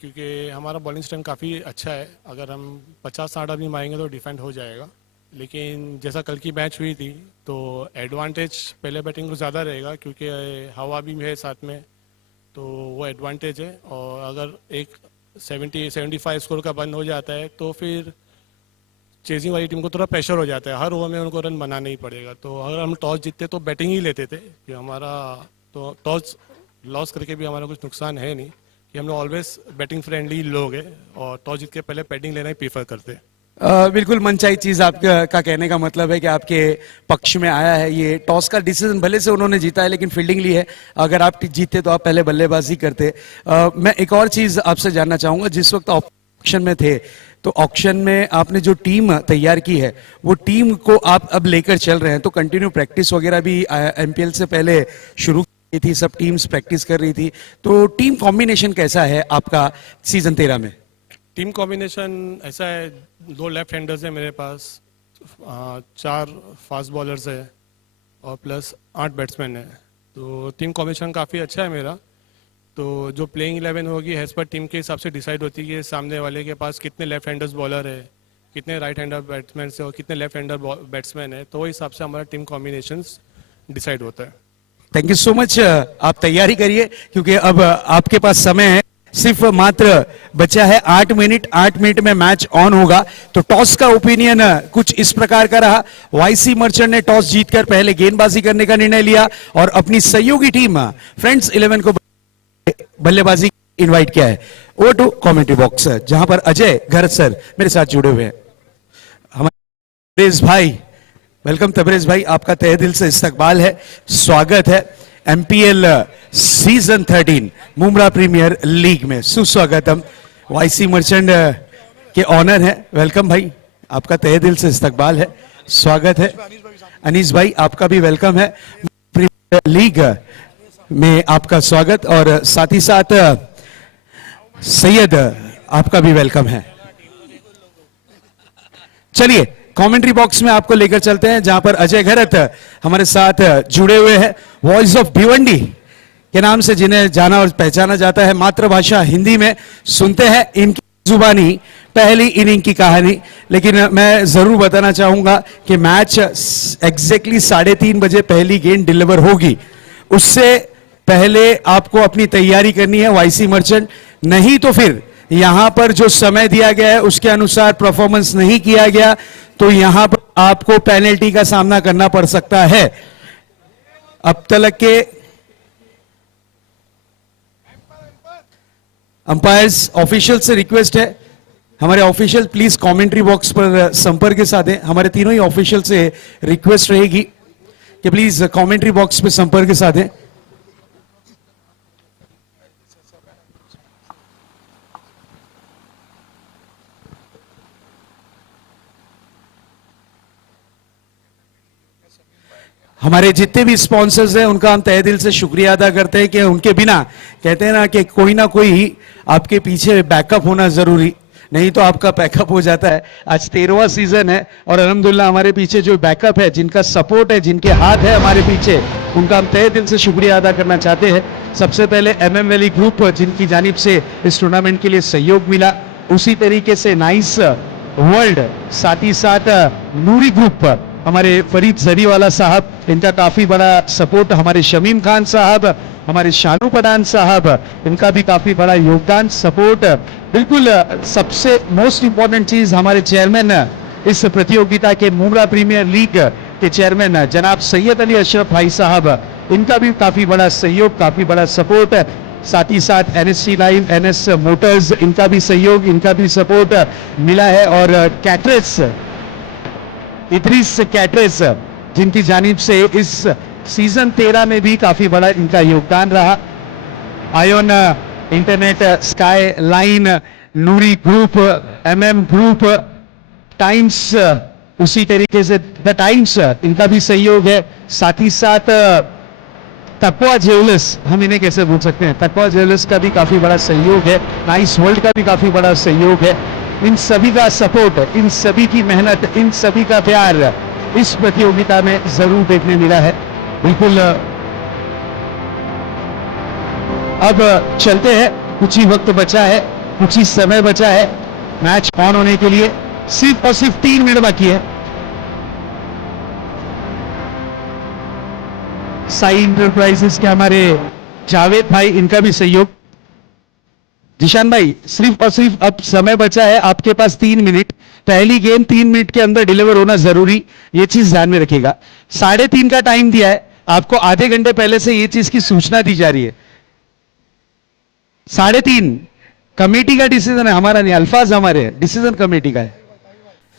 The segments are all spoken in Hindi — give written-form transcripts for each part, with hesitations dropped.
क्योंकि हमारा बॉलिंग स्ट्रेंथ काफ़ी अच्छा है। अगर हम 50-60 रन मारेंगे तो डिफेंड हो जाएगा। लेकिन जैसा कल की मैच हुई थी तो एडवांटेज पहले बैटिंग को ज़्यादा रहेगा, क्योंकि हवा भी है साथ में, तो वो एडवांटेज है। और अगर एक 70-75 स्कोर का बंद हो जाता है तो फिर चेजिंग वाली टीम को थोड़ा प्रेशर हो जाता है, हर ओवर में उनको रन बनाना ही पड़ेगा। तो अगर हम टॉस जीतते तो बैटिंग ही लेते थे कि हमारा तो टॉस लॉस करके भी हमारा कुछ नुकसान है नहीं, कि हम लोग ऑलवेज बैटिंग फ्रेंडली लोग हैं और टॉस जीत के पहले बैटिंग लेना ही प्रीफर करते हैं। बिल्कुल मनचाही चीज आपका कहने का मतलब है कि आपके पक्ष में आया है। ये टॉस का डिसीजन भले से उन्होंने जीता है लेकिन फील्डिंग ली है। अगर आप जीतते तो आप पहले बल्लेबाजी करते। मैं एक और चीज आपसे जानना चाहूंगा, जिस वक्त ऑक्शन में थे तो ऑक्शन में आपने जो टीम तैयार की है वो टीम को आप अब लेकर चल रहे हैं, तो कंटिन्यू प्रैक्टिस वगैरह भी एमपीएल से पहले शुरू की थी, सब टीम्स प्रैक्टिस कर रही थी, तो टीम कॉम्बिनेशन कैसा है आपका सीजन 13 में? टीम कॉम्बिनेशन ऐसा है, 2 लेफ्ट हैंडर्स है मेरे पास, 4 फास्ट बॉलर्स है और प्लस 8 बैट्समैन है। तो टीम कॉम्बिनेशन काफ़ी अच्छा है मेरा। तो जो प्लेइंग 11 होगी एज पर टीम के हिसाब से डिसाइड होती है कि सामने वाले के पास कितने लेफ्ट हैंडर्स बॉलर है, कितने राइट हैंडर बैट्समैन है और कितने लेफ्ट हैंडर बैट्समैन है, तो वो हिसाब से हमारा टीम कॉम्बिनेशन डिसाइड होता है। Thank you so much. आप तैयारी करिए क्योंकि अब आपके पास समय है, सिर्फ मात्र बचा है 8 मिनट। 8 मिनट में मैच ऑन होगा। तो टॉस का ओपिनियन कुछ इस प्रकार का रहा। वाईसी मर्चेंट ने टॉस जीतकर पहले गेंदबाजी करने का निर्णय लिया और अपनी सहयोगी टीम फ्रेंड्स 11 को बल्लेबाजी इनवाइट किया है। ओवर टू कमेंट्री बॉक्स जहां पर अजय घरत सर मेरे साथ जुड़े हुए हैं। हमारे तबरेज भाई, वेलकम तबरेज भाई, आपका तहे दिल से इस्तकबाल है, स्वागत है MPL season 13 Mumbra premier league में। सुस्वागतम। वाईसी मर्चेंट के ऑनर है, वेलकम भाई, आपका तहे दिल से इस्तकबाल है, स्वागत है। अनीस भाई आपका भी वेलकम है प्रीमियर लीग में, आपका स्वागत। और साथ ही साथ सैयद आपका भी वेलकम है। चलिए कमेंट्री बॉक्स में आपको लेकर चलते हैं जहां पर अजय घरत हमारे साथ जुड़े हुए हैं। वॉइस ऑफ भिवंडी के नाम से जिन्हें जाना और पहचाना जाता है, मातृभाषा हिंदी में। सुनते हैं इनकी जुबानी पहली इनिंग की कहानी। लेकिन मैं जरूर बताना चाहूंगा कि मैच एग्जैक्टली 3:30 बजे पहली गेंद डिलीवर होगी, उससे पहले आपको अपनी तैयारी करनी है वाईसी मर्चेंट। नहीं तो फिर यहां पर जो समय दिया गया है उसके अनुसार परफॉर्मेंस नहीं किया गया तो यहां पर आपको पेनल्टी का सामना करना पड़ सकता है। अब तक के अंपायर्स ऑफिशियल से रिक्वेस्ट है, हमारे ऑफिशियल प्लीज कमेंट्री बॉक्स पर संपर्क साधें। हमारे तीनों ही ऑफिशियल से रिक्वेस्ट रहेगी कि प्लीज कमेंट्री बॉक्स पर संपर्क साधें। हमारे जितने भी स्पॉन्सर्स हैं उनका हम तहे दिल से शुक्रिया अदा करते हैं कि उनके बिना, कहते हैं ना कि कोई ना कोई आपके पीछे बैकअप होना जरूरी, नहीं तो आपका बैकअप हो जाता है। आज 13वां सीजन है और अल्हम्दुलिल्लाह हमारे पीछे जो बैकअप है, जिनका सपोर्ट है, जिनके हाथ है हमारे पीछे, उनका हम तहे दिल से शुक्रिया अदा करना चाहते हैं। सबसे पहले MM वैली ग्रुप, जिनकी जानिब से इस टूर्नामेंट के लिए सहयोग मिला, उसी तरीके से नाइस वर्ल्ड, साथ ही साथ नूरी ग्रुप, हमारे फरीद जरीवाला साहब, इनका काफी बड़ा सपोर्ट, हमारे शमीम खान साहब, हमारे शानू पठान साहब, इनका भी काफी बड़ा योगदान, सपोर्ट। बिल्कुल सबसे मोस्ट इंपॉर्टेंट चीज, हमारे चेयरमैन इस प्रतियोगिता के मुंब्रा प्रीमियर लीग के चेयरमैन जनाब सैयद अली अशरफ भाई साहब, इनका भी काफी बड़ा सहयोग, काफी बड़ा सपोर्ट। साथ ही साथ NSC लाइव, NS मोटर्स, इनका भी सहयोग, इनका भी सपोर्ट मिला है। और कैटरेस, इद्रीस कैटरेस, जिनकी जानिब से इस सीजन 13 में भी काफी बड़ा इनका योगदान रहा। आयोन इंटरनेट, स्काई लाइन, नूरी ग्रुप, MM ग्रुप, टाइम्स, उसी तरीके से द टाइम्स, इनका भी सहयोग है। साथ ही साथ तकवा ज्वेलर्स, हम इन्हें कैसे भूल सकते हैं, तकवा ज्वेलर्स का भी काफी बड़ा सहयोग है। नाइस वर्ल्ड का भी काफी बड़ा सहयोग है। इन सभी का सपोर्ट, इन सभी की मेहनत, इन सभी का प्यार इस प्रतियोगिता में जरूर देखने मिला है। बिल्कुल अब चलते हैं, कुछ ही वक्त बचा है कुछ ही समय बचा है मैच ऑन होने के लिए, सिर्फ और सिर्फ 3 मिनट बाकी है। साई इंटरप्राइजेस के हमारे जावेद भाई, इनका भी सहयोग। जिशान भाई, सिर्फ और सिर्फ अब समय बचा है आपके पास 3 मिनट। पहली गेम 3 मिनट के अंदर डिलीवर होना जरूरी, ये चीज ध्यान में रखिएगा। 3:30 का टाइम दिया है आपको, आधे घंटे पहले से ये चीज की सूचना दी जा रही है। 3:30 कमेटी का डिसीजन है, हमारा नहीं, अल्फाज हमारे डिसीजन कमेटी का है।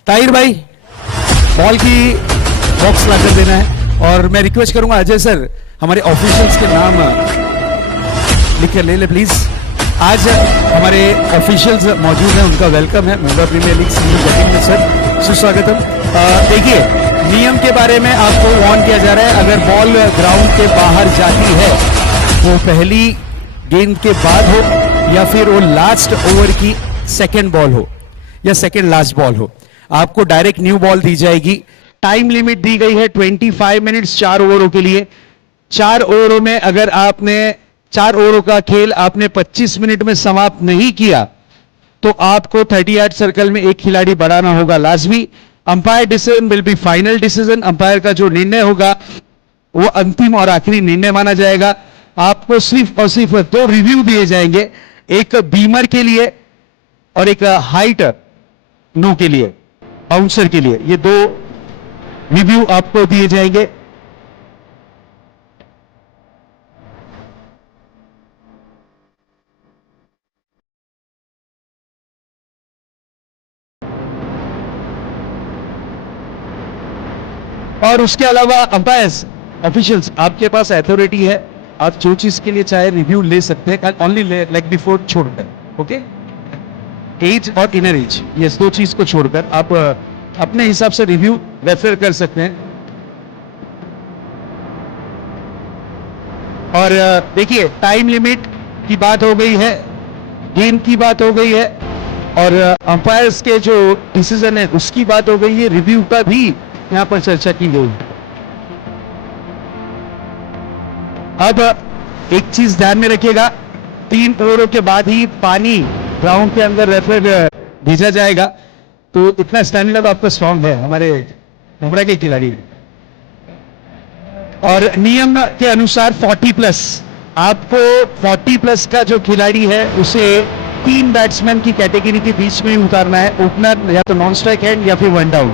ताहिर भाई, बॉल की बॉक्स लाकर देना है, और मैं रिक्वेस्ट करूंगा अजय सर हमारे ऑफिशियल्स के नाम लिख कर ले ले प्लीज। आज हमारे ऑफिशियल्स मौजूद हैं, उनका वेलकम है मुंबई प्रीमियर लीग सीजन 13 में। सर सुस्वागतम। देखिए, नियम के बारे में आपको वार्न किया जा रहा है, अगर बॉल ग्राउंड के बाहर जाती है वो पहली गेंद के बाद हो या फिर वो लास्ट ओवर की सेकेंड बॉल हो या सेकेंड लास्ट बॉल हो, आपको डायरेक्ट न्यू बॉल दी जाएगी। टाइम लिमिट दी गई है 25 मिनट्स 4 ओवरों के लिए। 4 ओवरों में अगर आपने 4 ओवरों का खेल आपने 25 मिनट में समाप्त नहीं किया तो आपको 30 यार्ड सर्कल में एक खिलाड़ी बढ़ाना होगा लाजमी। Umpire decision will be final decision, umpire का जो निर्णय होगा वो अंतिम और आखिरी निर्णय माना जाएगा। आपको सिर्फ और सिर्फ 2 रिव्यू दिए जाएंगे, एक बीमर के लिए और एक हाइट नो के लिए, बाउंसर के लिए। ये 2 रिव्यू आपको दिए जाएंगे। और उसके अलावा अंपायर्स ऑफिशियल्स, आपके पास अथॉरिटी है, आप जो चीज के लिए चाहे रिव्यू ले सकते हैं, ओनली लेग बिफोर छोड़कर, ओके। एज और इनर एज, ये 2 चीज को छोड़कर आप अपने हिसाब से रिव्यू रेफर कर सकते हैं। और देखिए, टाइम लिमिट की बात हो गई है, गेम की बात हो गई है, और अंपायर्स के जो डिसीजन है उसकी बात हो गई है, रिव्यू का भी यहां पर चर्चा की गई। अब एक चीज ध्यान में रखिएगा, 3 ओवरों के बाद ही पानी ग्राउंड के अंदर रेफर भेजा जाएगा, तो इतना स्टैंडर्ड आपका स्ट्रांग है हमारे मुंबई के खिलाड़ी। और नियम के अनुसार 40+, आपको 40+ का जो खिलाड़ी है उसे 3 बैट्समैन की कैटेगरी के बीच में ही उतारना है, ओपनर या तो नॉन स्ट्राइक हैंड या फिर 1 डाउन।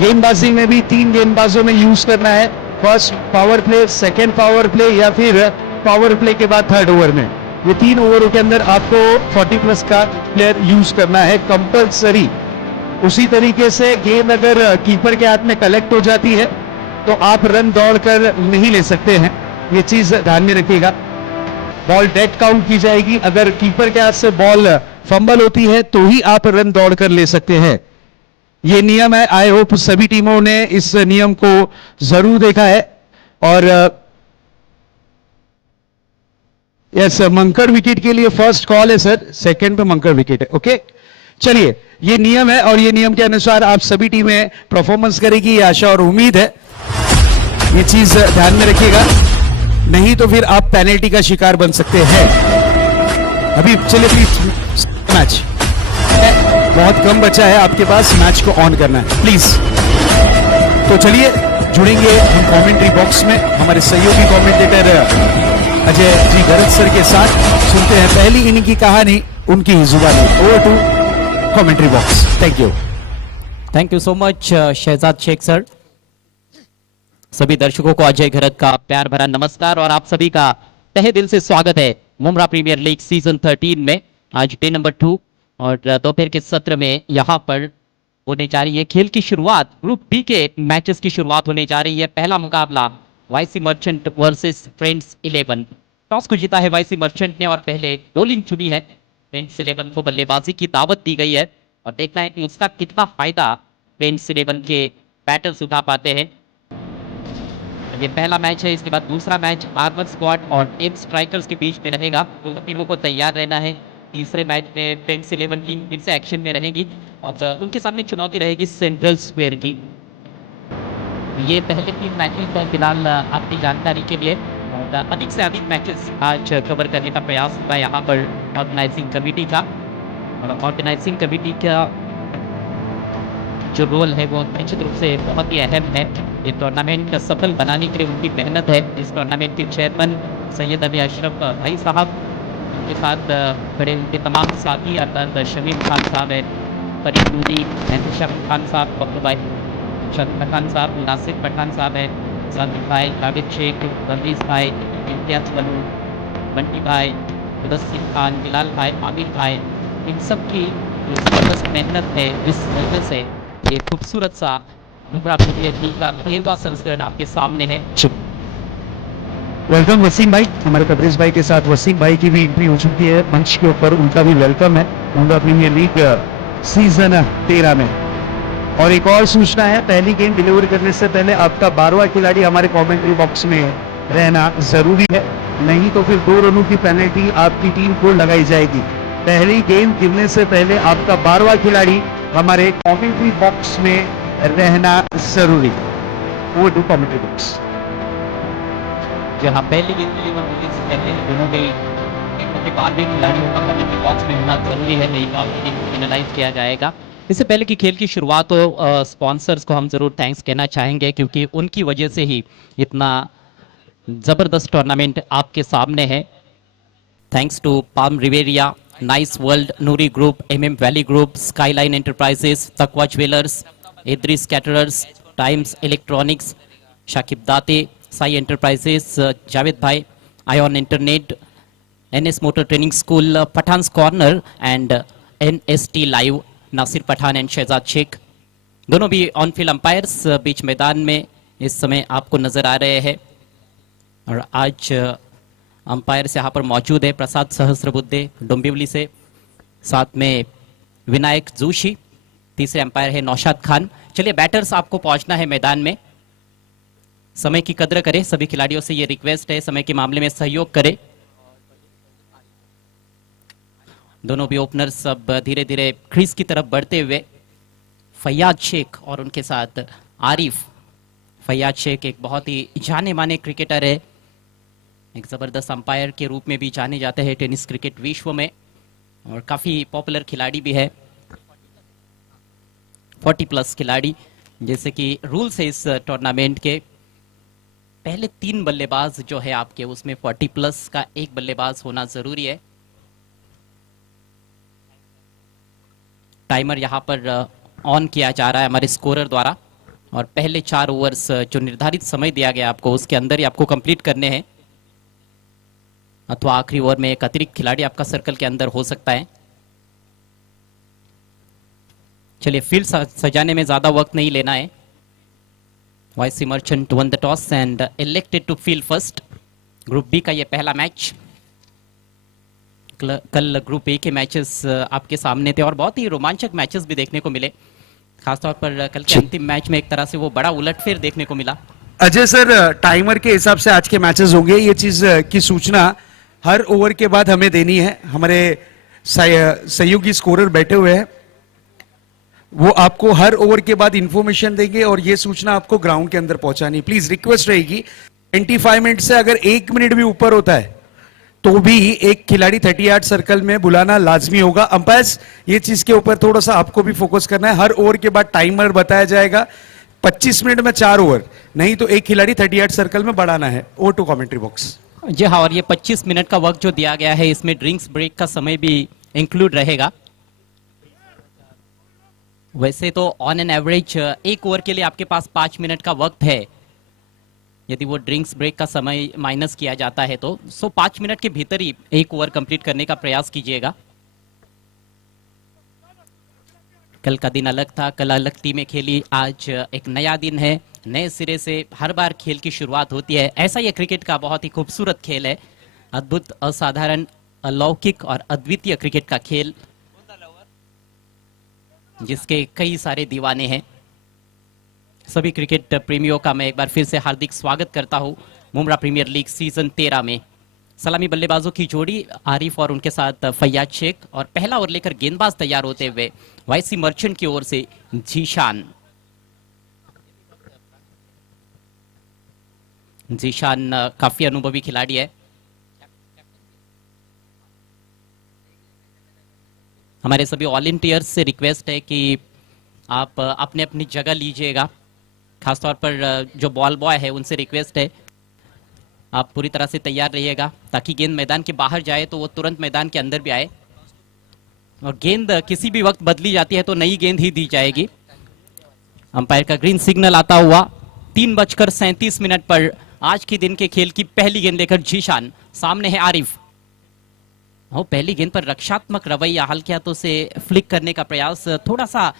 गेंदबाजी में भी 3 गेंदबाजों में यूज करना है, first power play, second power play या फिर पावर प्ले के बाद 3rd ओवर में। ये 3 ओवरों के अंदर आपको 40+ का प्लेयर यूज करना है कंपल्सरी। उसी तरीके से गेंद अगर कीपर के हाथ में कलेक्ट हो जाती है तो आप रन दौड़ कर नहीं ले सकते हैं, ये चीज ध्यान में रखिएगा। बॉल डेड काउंट की जाएगी, अगर कीपर के हाथ से बॉल फंबल होती है तो ही आप रन दौड़ कर ले सकते हैं, ये नियम है। आई होप सभी टीमों ने इस नियम को जरूर देखा है। और यस, मंकर विकेट के लिए फर्स्ट कॉल है सर, सेकंड पे मंकर विकेट है, ओके। चलिए, ये नियम है और ये नियम के अनुसार आप सभी टीमें परफॉर्मेंस करेगी, ये आशा और उम्मीद है, ये चीज ध्यान में रखिएगा, नहीं तो फिर आप पेनल्टी का शिकार बन सकते हैं। अभी चलिए प्लीज, मैच बहुत कम बचा है आपके पास, मैच को ऑन करना है प्लीज। तो चलिए जुड़ेंगे हम कमेंट्री बॉक्स में हमारे सहयोगी कमेंटेटर अजय जी गरज सर के साथ, सुनते हैं पहली इनिंग की कहानी उनकी ही जुबानी। Over to commentary box. Thank you so much Shahzad Sheikh sir. सभी दर्शकों को अजय घरत का प्यार भरा नमस्कार और आप सभी का तहे दिल से स्वागत है मुंब्रा प्रीमियर लीग सीजन 13 में। आज डे नंबर 2 और दोपहर के सत्र में यहाँ पर होने जा रही है खेल की शुरुआत। ग्रुप बी के मैचेस की शुरुआत होने जा रही है। पहला मुकाबला YC merchant versus friends 11। Toss को जीता है वाईसी मर्चेंट ने और पहले बॉलिंग चुनी है। फ्रेंड्स 11 को बल्लेबाजी की दावत दी गई है और देखना है कि उसका कितना फायदा फ्रेंड्स 11 के बैटर्स उठा पाते हैं। ये पहला मैच है, इसके बाद दूसरा मैच आर्मर स्क्वाड और एम स्ट्राइकर्स के बीच में रहेगा। दोनों टीमों को तैयार रहना है। तीसरे मैच में फ्रेंड्स 11 टीम फिर से एक्शन में रहेगी और उनके सामने चुनौती रहेगी सेंट्रल स्क्वायर की। ये पहले 3 मैचेस हैं फिलहाल आपकी जानकारी के लिए और अधिक से अधिक मैचेस आज कवर करने का प्रयास होगा यहाँ पर ऑर्गेनाइजिंग कमेटी का। और ऑर्गेनाइजिंग कमेटी का जो रोल है वो निश्चित रूप से बहुत ही अहम है। ये टूर्नामेंट सफल बनाने के लिए उनकी मेहनत है। इस टूर्नामेंट के चेयरमैन सैयद अली अशरफ भाई साहब, उनके साथ खड़े उनके तमाम साथी अर्थात शमीम खान साहब है, फरीद नूरी, शमीम खान साहब, बब्बू भाई, शमीम खान साहब, नासिर पठान साहब है, सादिक भाई, जावेद शेख, रमीज भाई, इम्तियाज बलू, बंटी भाई, मुदस्सिर खान, बिलाल भाई, आमिर भाई, इन सब की जो ज़बरदस्त मेहनत है, इस वजह से ये खूबसूरत सा मुमरा प्रीमियर लीग का 13वां संस्करण आपके सामने है। वेलकम वसीम भाई। हमारे तबरेज भाई के साथ वसीम भाई की भी एंट्री हो चुकी है मंच के ऊपर, उनका भी वेलकम है मुंबई प्रीमियर लीग सीजन 13 में। और एक और सूचना है, पहली गेम डिलीवर करने से पहले आपका 12वां खिलाड़ी हमारे कमेंट्री बॉक्स में रहना जरूरी है, नहीं तो फिर 2 रनों की पेनल्टी आपकी टीम को लगाई जाएगी। पहली गेम गिरने से पहले आपका 12वां खिलाड़ी हमारे कमेंट्री बॉक्स में रहना जरूरी। वो टू कमेंट्री बॉक्स। जहाँ पहली गेंद डिलीवर होने से पहले दोनों के बाद भी खिलाड़ियों का कमेंट्री बॉक्स में होना जरूरी है, नहीं तो आपकी पेनलाइज किया जाएगा। इससे पहले कि खेल की शुरुआत हो, स्पॉन्सर्स को हम ज़रूर थैंक्स कहना चाहेंगे, क्योंकि उनकी वजह से ही इतना ज़बरदस्त टूर्नामेंट आपके सामने है। Thanks to Palm Riviera, Nice World, Noori group, MM valley group, Skyline Enterprises, Taqwa jewellers, Idris caterers, Times Electronics, Shakib Date, Sai enterprises, Javed भाई, Ayan internet, NS motor training school, Pathans corner and NST live, Nasir Pathan and Shahzad Sheikh, दोनों भी ऑन फील्ड अंपायर्स बीच मैदान में इस समय आपको नजर आ रहे हैं। और आज अंपायर्स यहाँ पर मौजूद है प्रसाद सहस्रबुद्धे डोंबिवली से, साथ में विनायक जोशी, तीसरे अंपायर है नौशाद खान। चलिए बैटर्स आपको पहुंचना है मैदान में, समय की कद्र करें, सभी खिलाड़ियों से ये रिक्वेस्ट है समय के मामले में सहयोग करें। दोनों भी ओपनर्स अब धीरे धीरे क्रीज की तरफ बढ़ते हुए, फैयाज शेख और उनके साथ आरिफ। फैयाज शेख एक बहुत ही जाने माने क्रिकेटर है, एक जबरदस्त अंपायर के रूप में भी जाने जाते हैं टेनिस क्रिकेट विश्व में, और काफी पॉपुलर खिलाड़ी भी है, 40+ खिलाड़ी। जैसे कि रूल्स है इस टूर्नामेंट के, पहले 3 बल्लेबाज जो है आपके, उसमें 40+ का एक बल्लेबाज होना जरूरी है। टाइमर यहाँ पर ऑन किया जा रहा है हमारे स्कोरर द्वारा, और पहले 4 ओवर्स जो निर्धारित समय दिया गया आपको, उसके अंदर ही आपको कंप्लीट करने हैं, अथवा आखिरी ओवर में एक अतिरिक्त खिलाड़ी आपका सर्कल के अंदर हो सकता है। चलिए फील्ड सजाने में ज्यादा वक्त नहीं लेना है। YC merchant won the toss and elected to field first. Group B का ये पहला मैच, कल ग्रुप ए के मैचेस आपके सामने थे और बहुत ही रोमांचक मैचेस भी देखने को मिले, खासतौर पर कल के अंतिम मैच में एक तरह से वो बड़ा उलटफेर देखने को मिला। अजय सर, टाइमर के हिसाब से आज के मैचेस होंगे, ये चीज की सूचना हर ओवर के बाद हमें देनी है। हमारे सहयोगी स्कोरर बैठे हुए हैं, वो आपको हर ओवर के बाद इंफॉर्मेशन देंगे और ये सूचना आपको ग्राउंड के अंदर पहुंचानी। प्लीज रिक्वेस्ट रहेगी, 25 मिनट से अगर 1 मिनट भी ऊपर होता है तो भी एक खिलाड़ी 30 यार्ड सर्कल में बुलाना लाजमी होगा। अंपायर्स, ये चीज के ऊपर थोड़ा सा आपको भी फोकस करना है। हर ओवर के बाद टाइमर बताया जाएगा, 25 मिनट में 4 ओवर, नहीं तो एक खिलाड़ी 30 यार्ड सर्कल में बढ़ाना है। Over to commentary box. जी हाँ, और ये 25 मिनट का वक्त जो दिया गया है, इसमें ड्रिंक्स ब्रेक का समय भी इंक्लूड रहेगा। वैसे तो ऑन एन एवरेज एक ओवर के लिए आपके पास 5 मिनट का वक्त है, यदि वो ड्रिंक्स ब्रेक का समय माइनस किया जाता है तो 5 मिनट के भीतर ही एक ओवर कंप्लीट करने का प्रयास कीजिएगा। कल का दिन अलग था, कल अलग टीमें खेली, आज एक नया दिन है, नए सिरे से हर बार खेल की शुरुआत होती है। ऐसा ये क्रिकेट का बहुत ही खूबसूरत खेल है, अद्भुत, असाधारण, अलौकिक और अद्वितीय क्रिकेट का खेल, जिसके कई सारे दीवाने हैं। सभी क्रिकेट प्रेमियों का मैं एक बार फिर से हार्दिक स्वागत करता हूं मुमरा प्रीमियर लीग सीजन 13 में। सलामी बल्लेबाजों की जोड़ी आरिफ और उनके साथ फैयाज शेख, और पहला ओवर लेकर गेंदबाज तैयार होते हुए वाईसी मर्चेंट की ओर से जीशान। जीशान काफी अनुभवी खिलाड़ी है। हमारे सभी वॉलंटियर्स से रिक्वेस्ट है कि आप अपने अपनी जगह लीजिएगा। खासतौर पर जो बॉल बॉय है उनसे रिक्वेस्ट है आप पूरी तरह से तैयार रहिएगा, ताकि गेंद मैदान के बाहर जाए तो वो तुरंत मैदान के अंदर भी आए। और गेंद किसी भी वक्त बदली जाती है तो नई गेंद ही दी जाएगी। अंपायर का ग्रीन सिग्नल आता हुआ 3:37 पर आज के दिन के खेल की पहली गेंद लेकर जीशान, सामने है आरिफ। और पहली गेंद पर रक्षात्मक रवैया, हल्के हाथों से फ्लिक करने का प्रयास, थोड़ा सा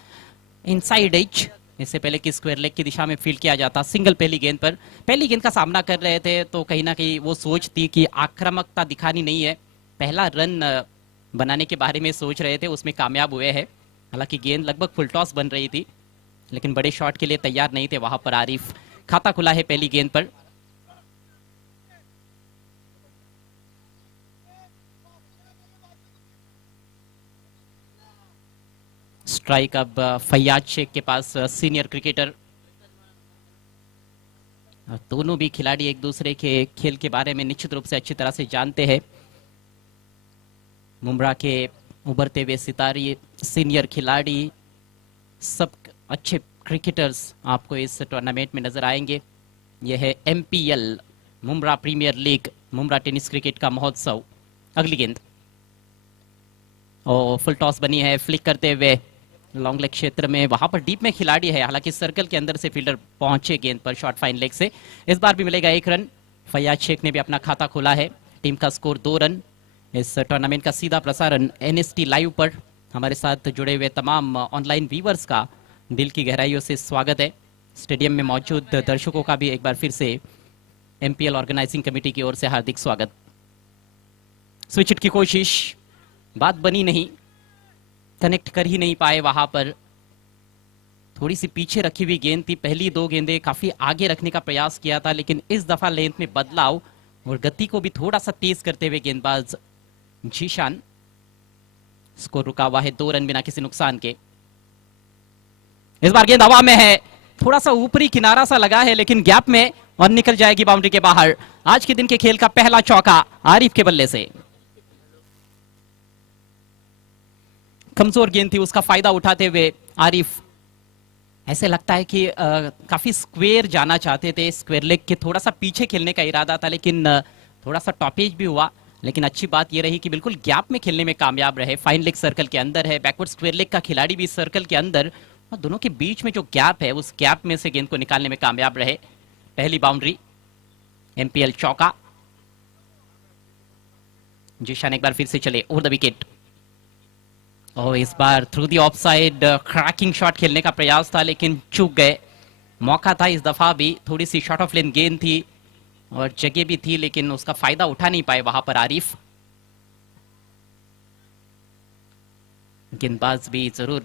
इनसाइड एज, इससे पहले कि स्क्वायर लेग की दिशा में फील्ड किया जाता। सिंगल पहली गेंद पर, पहली गेंद का सामना कर रहे थे तो कहीं ना कहीं वो सोच थी कि आक्रामकता दिखानी नहीं है, पहला रन बनाने के बारे में सोच रहे थे, उसमें कामयाब हुए हैं। हालांकि गेंद लगभग फुल टॉस बन रही थी, लेकिन बड़े शॉट के लिए तैयार नहीं थे वहां पर आरिफ। खाता खुला है पहली गेंद पर। स्ट्राइक अब फैयाज शेख के पास, सीनियर क्रिकेटर। दोनों भी खिलाड़ी एक दूसरे के खेल के बारे में निश्चित रूप से अच्छी तरह से जानते हैं। मुमरा के उभरते हुए सितारे, सीनियर खिलाड़ी, सब अच्छे क्रिकेटर्स आपको इस टूर्नामेंट में नजर आएंगे। यह है MPL Mumbra premier league, Mumbra tennis cricket का महोत्सव। अगली गेंद और फुल टॉस बनी है, फ्लिक करते हुए लॉन्ग लेग क्षेत्र में, वहां पर डीप में खिलाड़ी है, हालांकि सर्कल के अंदर से फील्डर पहुंचे गेंद पर शॉर्ट फाइन लेग से। इस बार भी मिलेगा 1 रन। फैयाज शेख ने भी अपना खाता खोला है। टीम का स्कोर 2 रन। इस टूर्नामेंट का सीधा प्रसारण NST लाइव पर हमारे साथ जुड़े हुए तमाम ऑनलाइन व्यूवर्स का दिल की गहराइयों से स्वागत है। स्टेडियम में मौजूद दर्शकों का भी एक बार फिर से MPL ऑर्गेनाइजिंग कमेटी की ओर से हार्दिक स्वागत। स्विच हिट की कोशिश, बात बनी नहीं, कनेक्ट कर ही नहीं पाए वहां पर। थोड़ी सी पीछे रखी हुई गेंद थी, पहली 2 गेंदें काफी आगे रखने का प्रयास किया था, लेकिन इस दफा लेंथ में बदलाव और गति को भी थोड़ा सा तेज करते हुए गेंदबाज जीशान। स्कोर रुका हुआ है 2 रन बिना किसी नुकसान के। इस बार गेंद हवा में है, थोड़ा सा ऊपरी किनारा सा लगा है, लेकिन गैप में और निकल जाएगी बाउंड्री के बाहर। आज के दिन के खेल का पहला चौका आरिफ के बल्ले से। कमजोर गेंद थी, उसका फायदा उठाते हुए आरिफ, ऐसे लगता है कि काफी स्क्वेयर जाना चाहते थे, स्क्वेयर लेग के थोड़ा सा पीछे खेलने का इरादा था, लेकिन थोड़ा सा टॉपेज भी हुआ। लेकिन अच्छी बात यह रही कि बिल्कुल गैप में खेलने में कामयाब रहे। फाइन लेग सर्कल के अंदर है, बैकवर्ड स्क्वेयर लेग का खिलाड़ी भी सर्कल के अंदर, और दोनों के बीच में जो गैप है उस गैप में से गेंद को निकालने में कामयाब रहे। पहली बाउंड्री, MPL चौका। जीशान एक बार फिर से चले ओवर द विकेट, और इस बार through the off side cracking shot खेलने का प्रयास था, लेकिन चूक गए। मौका था इस दफा भी, थोड़ी सी शॉर्ट ऑफ लेन गेंद थी और जगह भी थी, लेकिन उसका फायदा उठा नहीं पाए वहां पर आरिफ। गेंदबाज भी जरूर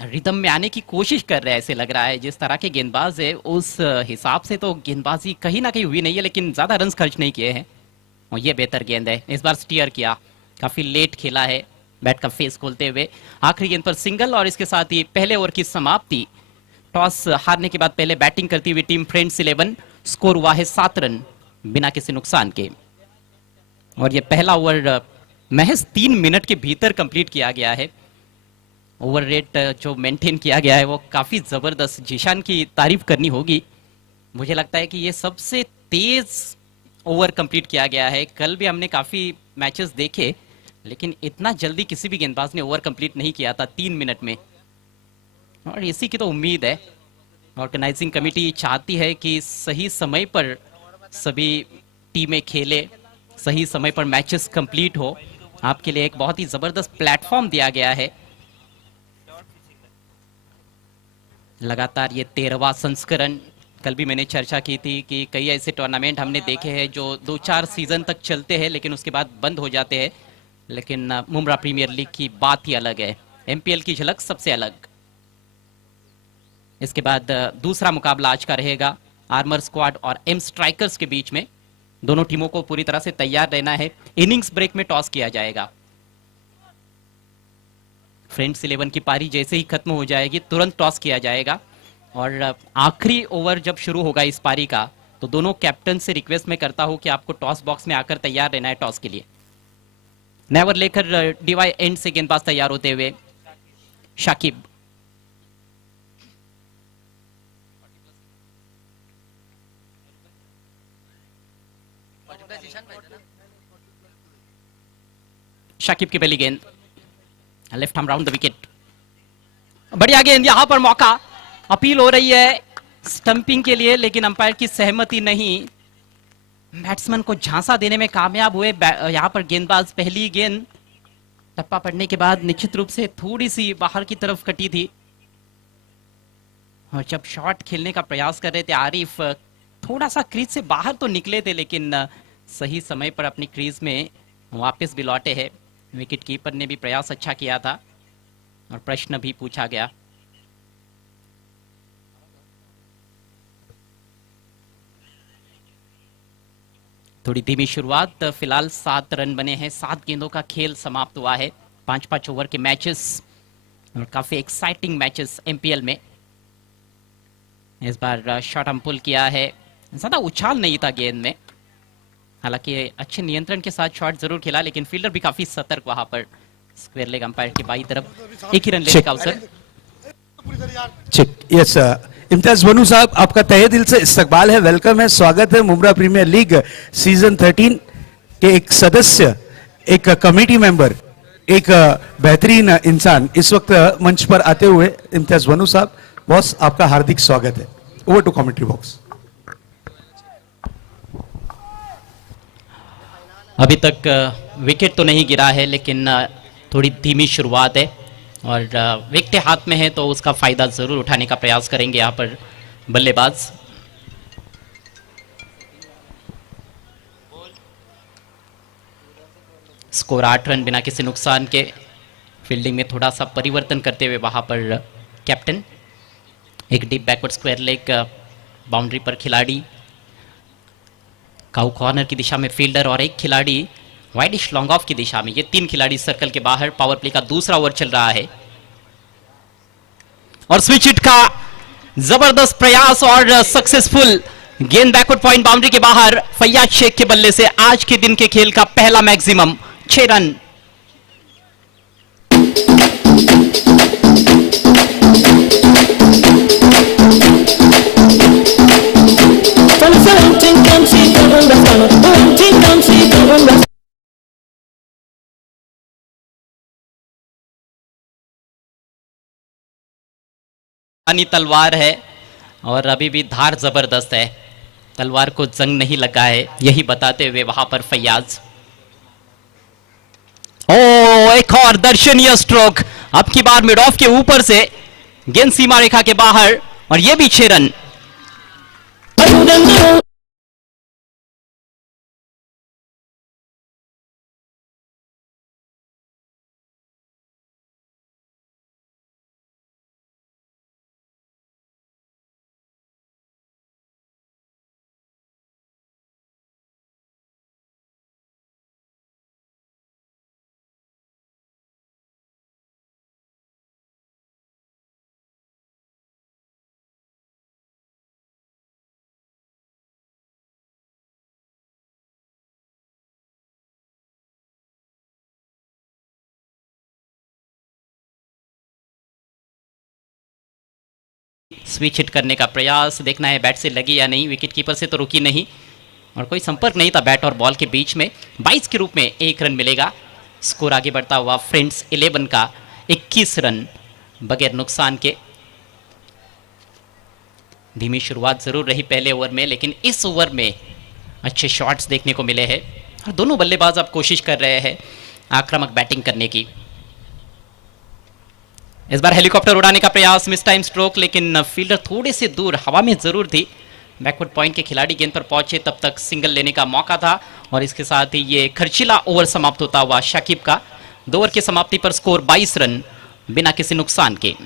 रिदम में आने की कोशिश कर रहे हैं, ऐसे लग रहा है। जिस तरह के गेंदबाज है उस हिसाब से तो गेंदबाजी कहीं ना कहीं हुई नहीं है, लेकिन ज्यादा रन खर्च नहीं किए हैं। और ये बेहतर गेंद है, इस बार स्टीयर किया, काफी लेट खेला है बैट का फेस खोलते हुए। आखिरी गेंद पर सिंगल, और इसके साथ ही पहले ओवर की समाप्ति। टॉस हारने के बाद पहले बैटिंग करती हुई टीम फ्रेंड्स 11, स्कोर हुआ है 7 रन बिना किसी नुकसान के। और ये पहला ओवर महज 3 मिनट के भीतर कंप्लीट किया गया है। ओवर रेट जो मेंटेन किया गया है वो काफी जबरदस्त, जीशान की तारीफ करनी होगी। मुझे लगता है कि ये सबसे तेज ओवर कंप्लीट किया गया है। कल भी हमने काफी मैचेस देखे, लेकिन इतना जल्दी किसी भी गेंदबाज ने ओवर कंप्लीट नहीं किया था 3 मिनट में। और इसी की तो उम्मीद है, ऑर्गेनाइजिंग कमेटी चाहती है कि सही समय पर सभी टीमें खेले, सही समय पर मैचेस कंप्लीट हो। आपके लिए एक बहुत ही जबरदस्त प्लेटफॉर्म दिया गया है। लगातार ये 13वां संस्करण, कल भी मैंने चर्चा की थी कि कई ऐसे टूर्नामेंट हमने देखे हैं जो 2-4 सीजन तक चलते हैं लेकिन उसके बाद बंद हो जाते हैं, लेकिन मुमरा प्रीमियर लीग की बात ही अलग है, MPL की झलक सबसे अलग। इसके बाद दूसरा मुकाबला आज का रहेगा आर्मर स्क्वाड और M स्ट्राइकर्स के बीच में। दोनों टीमों को पूरी तरह से तैयार रहना है। इनिंग्स ब्रेक में टॉस किया जाएगा। फ्रेंड्स 11 की पारी जैसे ही खत्म हो जाएगी तुरंत टॉस किया जाएगा, और आखिरी ओवर जब शुरू होगा इस पारी का तो दोनों कैप्टन से रिक्वेस्ट मैं करता हूं कि आपको टॉस बॉक्स में आकर तैयार रहना है टॉस के लिए। नेवर लेकर डीवाई एंड से गेंदबाज तैयार होते हुए शाकिब। शाकिब की पहली गेंद, left arm round the wicket. बढ़िया गेंद, यहां पर मौका, अपील हो रही है स्टंपिंग के लिए, लेकिन अंपायर की सहमति नहीं। बैट्समैन को झांसा देने में कामयाब हुए यहां पर गेंदबाज। पहली गेंद टप्पा पड़ने के बाद निश्चित रूप से थोड़ी सी बाहर की तरफ कटी थी, और जब शॉट खेलने का प्रयास कर रहे थे आरिफ, थोड़ा सा क्रीज से बाहर तो निकले थे, लेकिन सही समय पर अपनी क्रीज में वापस भी लौटे हैं। विकेट कीपर ने भी प्रयास अच्छा किया था और प्रश्न भी पूछा गया। थोड़ी धीमी शुरुआत, फिलहाल 7 रन बने हैं, 7 गेंदों का खेल समाप्त हुआ है। 5-5 ओवर के मैचेस और काफी एक्साइटिंग मैचेस एमपीएल में। इस बार शॉट हम पुल किया है, ज्यादा उछाल नहीं था गेंद में, हालांकि अच्छे नियंत्रण के साथ शॉट जरूर खेला, लेकिन फील्डर भी काफी सतर्क वहां पर। स्क्वायर लेग अंपायर की बाई तरफ एक ही रन लेने का अवसर। चेक, यस इम्तियाज बनू साहब, आपका तहे दिल से इस्तकबाल है, वेलकम है, स्वागत है। मुम्बरा प्रीमियर लीग सीजन 13 के एक सदस्य, एक कमेटी मेंबर, एक बेहतरीन इंसान इस वक्त मंच पर आते हुए इम्तियाज बनू साहब, बॉस आपका हार्दिक स्वागत है। Over to commentary box. अभी तक विकेट तो नहीं गिरा है, लेकिन थोड़ी धीमी शुरुआत है, और विकेट हाथ में है तो उसका फायदा जरूर उठाने का प्रयास करेंगे यहाँ पर बल्लेबाज। स्कोर 8 रन बिना किसी नुकसान के। फील्डिंग में थोड़ा सा परिवर्तन करते हुए वहां पर कैप्टन। एक deep backward square leg, boundary पर खिलाड़ी, काउ कॉर्नर की दिशा में फील्डर, और एक खिलाड़ी वाइडिश लॉन्ग ऑफ की दिशा में। ये 3 खिलाड़ी सर्कल के बाहर। पावर प्ले का दूसरा ओवर चल रहा है, और स्विच हिट का जबरदस्त प्रयास और सक्सेसफुल गेंद बैकवर्ड पॉइंट बाउंड्री के बाहर। फैयाज शेख के बल्ले से आज के दिन के खेल का पहला मैक्सिमम 6 रन। तलवार है और अभी भी धार जबरदस्त है, तलवार को जंग नहीं लगा है, यही बताते हुए वहां पर फैयाज। ओ, एक और दर्शनीय स्ट्रोक, अब की बार मिड ऑफ के ऊपर से, गेंद सीमा रेखा के बाहर, और यह भी 6 रन। स्विच हिट करने का प्रयास, देखना है बैट से लगी या नहीं। विकेट कीपर से तो रुकी नहीं, और कोई संपर्क नहीं था बैट और बॉल के बीच में। 22 के रूप में 1 रन मिलेगा। स्कोर आगे बढ़ता हुआ फ्रेंड्स 11 का 21 रन बगैर नुकसान के। धीमी शुरुआत जरूर रही पहले ओवर में, लेकिन इस ओवर में अच्छे शॉट्स देखने को मिले हैं, और दोनों बल्लेबाज अब कोशिश कर रहे हैं आक्रामक बैटिंग करने की। इस बार हेलीकॉप्टर उड़ाने का प्रयास, मिस टाइम स्ट्रोक, लेकिन फील्डर थोड़े से दूर हवा में जरूर थी। बैकवर्ड पॉइंट के खिलाड़ी गेंद पर पहुंचे, तब तक सिंगल लेने का मौका था, और इसके साथ ही ये खर्चीला ओवर समाप्त होता हुआ शाकिब का। 2 ओवर की समाप्ति पर स्कोर 22 रन बिना किसी नुकसान के।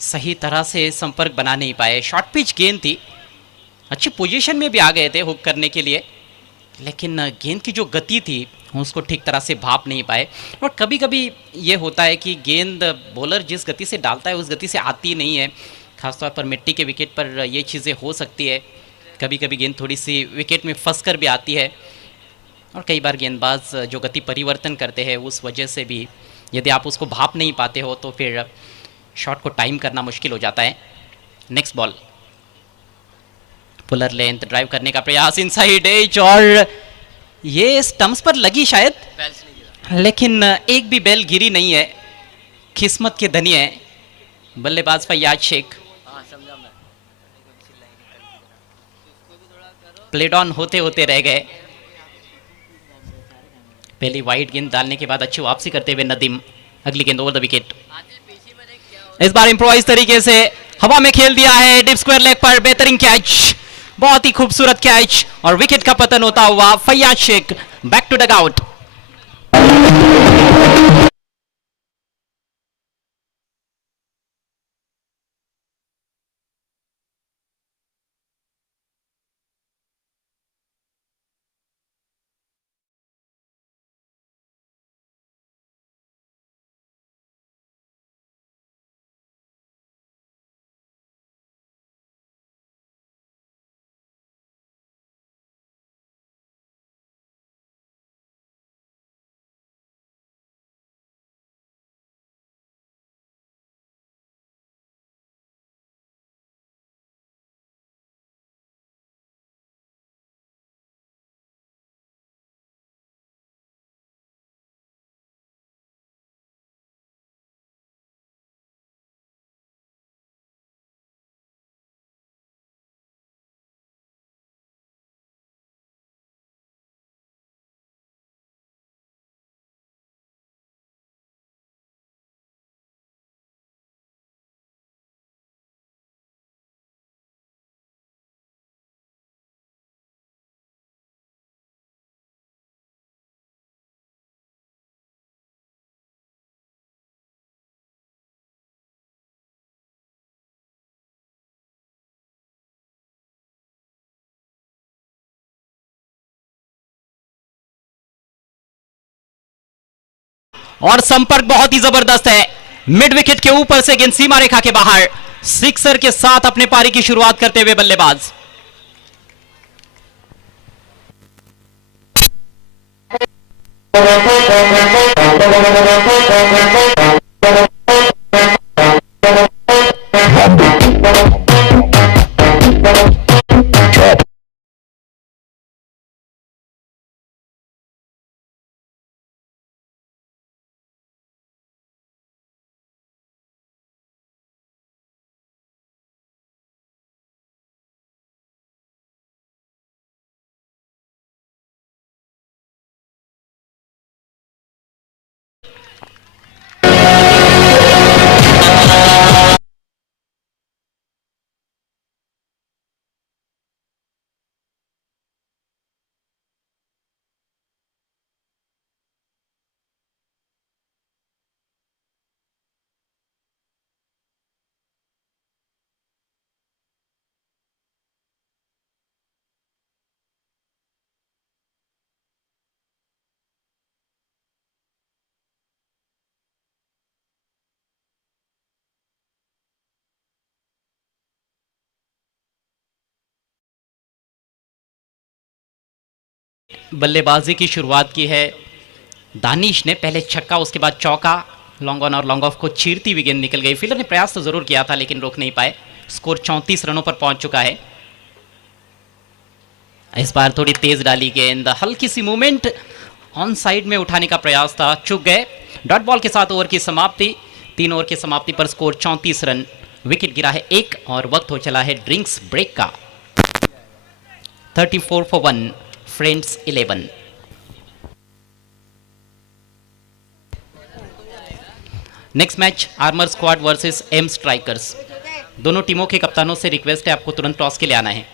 सही तरह से संपर्क बना नहीं पाए। शॉर्ट पिच गेंद थी, अच्छी पोजीशन में भी आ गए थे हुक करने के लिए, लेकिन गेंद की जो गति थी उसको ठीक तरह से भाप नहीं पाए। और कभी कभी ये होता है कि गेंद बॉलर जिस गति से डालता है उस गति से आती नहीं है, खासतौर पर मिट्टी के विकेट पर ये चीज़ें हो सकती है। कभी कभी गेंद थोड़ी सी विकेट में फंस कर भी आती है, और कई बार गेंदबाज जो गति परिवर्तन करते हैं उस वजह से भी यदि आप उसको भाप नहीं पाते हो तो फिर शॉट को टाइम करना मुश्किल हो जाता है। Next ball, puller length drive करने का प्रयास, इनसाइड एज, और ये स्टंप्स पर लगी शायद, लेकिन एक भी बेल गिरी नहीं है। किस्मत के धनी है बल्लेबाज फैयाज शेख। प्लेड ऑन होते होते रह गए। पहली वाइड गेंद डालने के बाद अच्छी वापसी करते हुए नदीम, अगली गेंद ओवर द विकेट। इस बार इंप्रोवाइज तरीके से हवा में खेल दिया है, डिप स्क्वायर लेग पर बेहतरीन कैच, बहुत ही खूबसूरत कैच, और विकेट का पतन होता हुआ Faiyaz Sheikh back to dugout. और संपर्क बहुत ही जबरदस्त है, मिड विकेट के ऊपर से गेंद सीमा रेखा के बाहर, सिक्सर के साथ अपने पारी की शुरुआत करते हुए बल्लेबाज। बल्लेबाजी की शुरुआत की है दानिश ने, पहले छक्का उसके बाद चौका, लॉन्ग ऑन और लॉन्ग ऑफ को चीरती हुई गेंद निकल गई। फील्डर ने प्रयास तो जरूर किया था लेकिन रोक नहीं पाए। स्कोर 34 रनों पर पहुंच चुका है। इस बार थोड़ी तेज डाली गेंद, हल्की सी मूवमेंट, ऑन साइड में उठाने का प्रयास था, चूक गए। डॉट बॉल के साथ ओवर की समाप्ति। 3 ओवर की समाप्ति पर स्कोर 34 रन, विकेट गिरा है 1 और वक्त हो चला है ड्रिंक्स ब्रेक का। 34 for 1 friends 11। Next match armour squad versus M strikers. दोनों टीमों के कप्तानों से रिक्वेस्ट है आपको तुरंत टॉस के लिए आना है।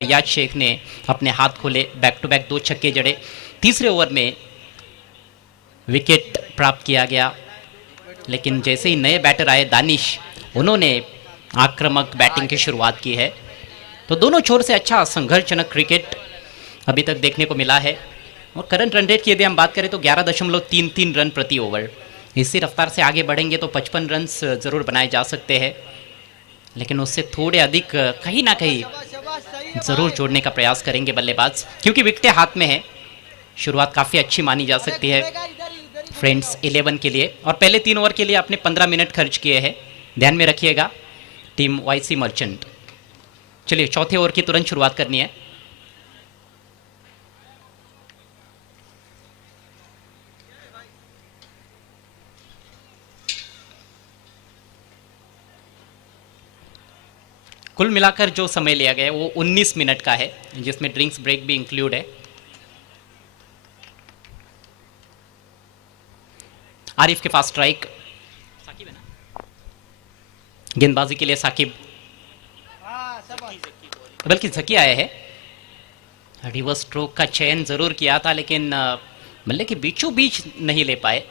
याद शेख ने अपने हाथ खोले, बैक टू बैक 2 छक्के जड़े। तीसरे ओवर में विकेट प्राप्त किया गया, लेकिन जैसे ही नए बैटर आए दानिश, उन्होंने आक्रामक बैटिंग की शुरुआत की है। तो दोनों छोर से अच्छा संघर्षजनक क्रिकेट अभी तक देखने को मिला है। और करंट रन रेट की यदि हम बात करें तो 11.33 रन प्रति ओवर। इसी रफ्तार से आगे बढ़ेंगे तो 55 रन ज़रूर बनाए जा सकते हैं, लेकिन उससे थोड़े अधिक कहीं ना कहीं ज़रूर जोड़ने का प्रयास करेंगे बल्लेबाज, क्योंकि विकेटें हाथ में है। शुरुआत काफ़ी अच्छी मानी जा सकती है फ्रेंड्स 11 के लिए, और पहले 3 ओवर के लिए आपने 15 मिनट खर्च किए हैं, ध्यान में रखिएगा टीम वाईसी मर्चेंट। चलिए चौथे ओवर की तुरंत शुरुआत करनी है। कुल मिलाकर जो समय लिया गया है वो 19 मिनट का है, जिसमें ड्रिंक्स ब्रेक भी इंक्लूड है। आरिफ के पास स्ट्राइक, गेंदबाजी के लिए साकिब, बल्कि जकी आया है। रिवर्स स्ट्रोक का चयन जरूर किया था, लेकिन बल्ले के बीचों बीच नहीं ले पाए।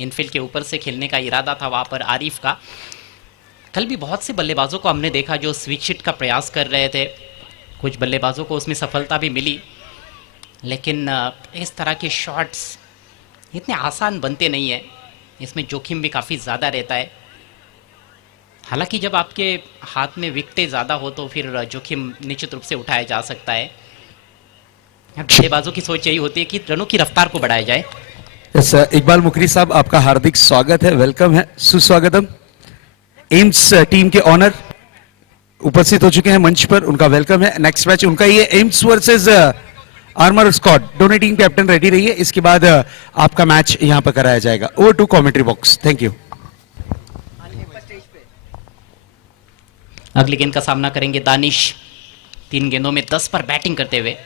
इनफील्ड के ऊपर से खेलने का इरादा था वहां पर आरिफ का। कल भी बहुत से बल्लेबाजों को हमने देखा जो स्विच हिट का प्रयास कर रहे थे, कुछ बल्लेबाजों को उसमें सफलता भी मिली, लेकिन इस तरह के शॉट्स इतने आसान बनते नहीं है, इसमें जोखिम भी काफ़ी ज़्यादा रहता है। हालांकि जब आपके हाथ में विकेटें ज़्यादा हो तो फिर जोखिम निश्चित रूप से उठाया जा सकता है। बल्लेबाजों की सोच यही होती है कि रनों की रफ्तार को बढ़ाया जाए। यस इकबाल मुकरी साहब, आपका हार्दिक स्वागत है, वेलकम है, सुस्वागतम। एम्स टीम के ऑनर उपस्थित हो चुके हैं मंच पर, उनका वेलकम है। नेक्स्ट मैच उनका ये एम्स वर्सेस आर्मर स्क्वाड, दोनों टीम कैप्टन रेडी रहिए, इसके बाद आपका मैच यहां पर कराया जाएगा। Over to commentary box, thank you. अगली गेंद का सामना करेंगे दानिश, 3 गेंदों में 10 पर बैटिंग करते हुए।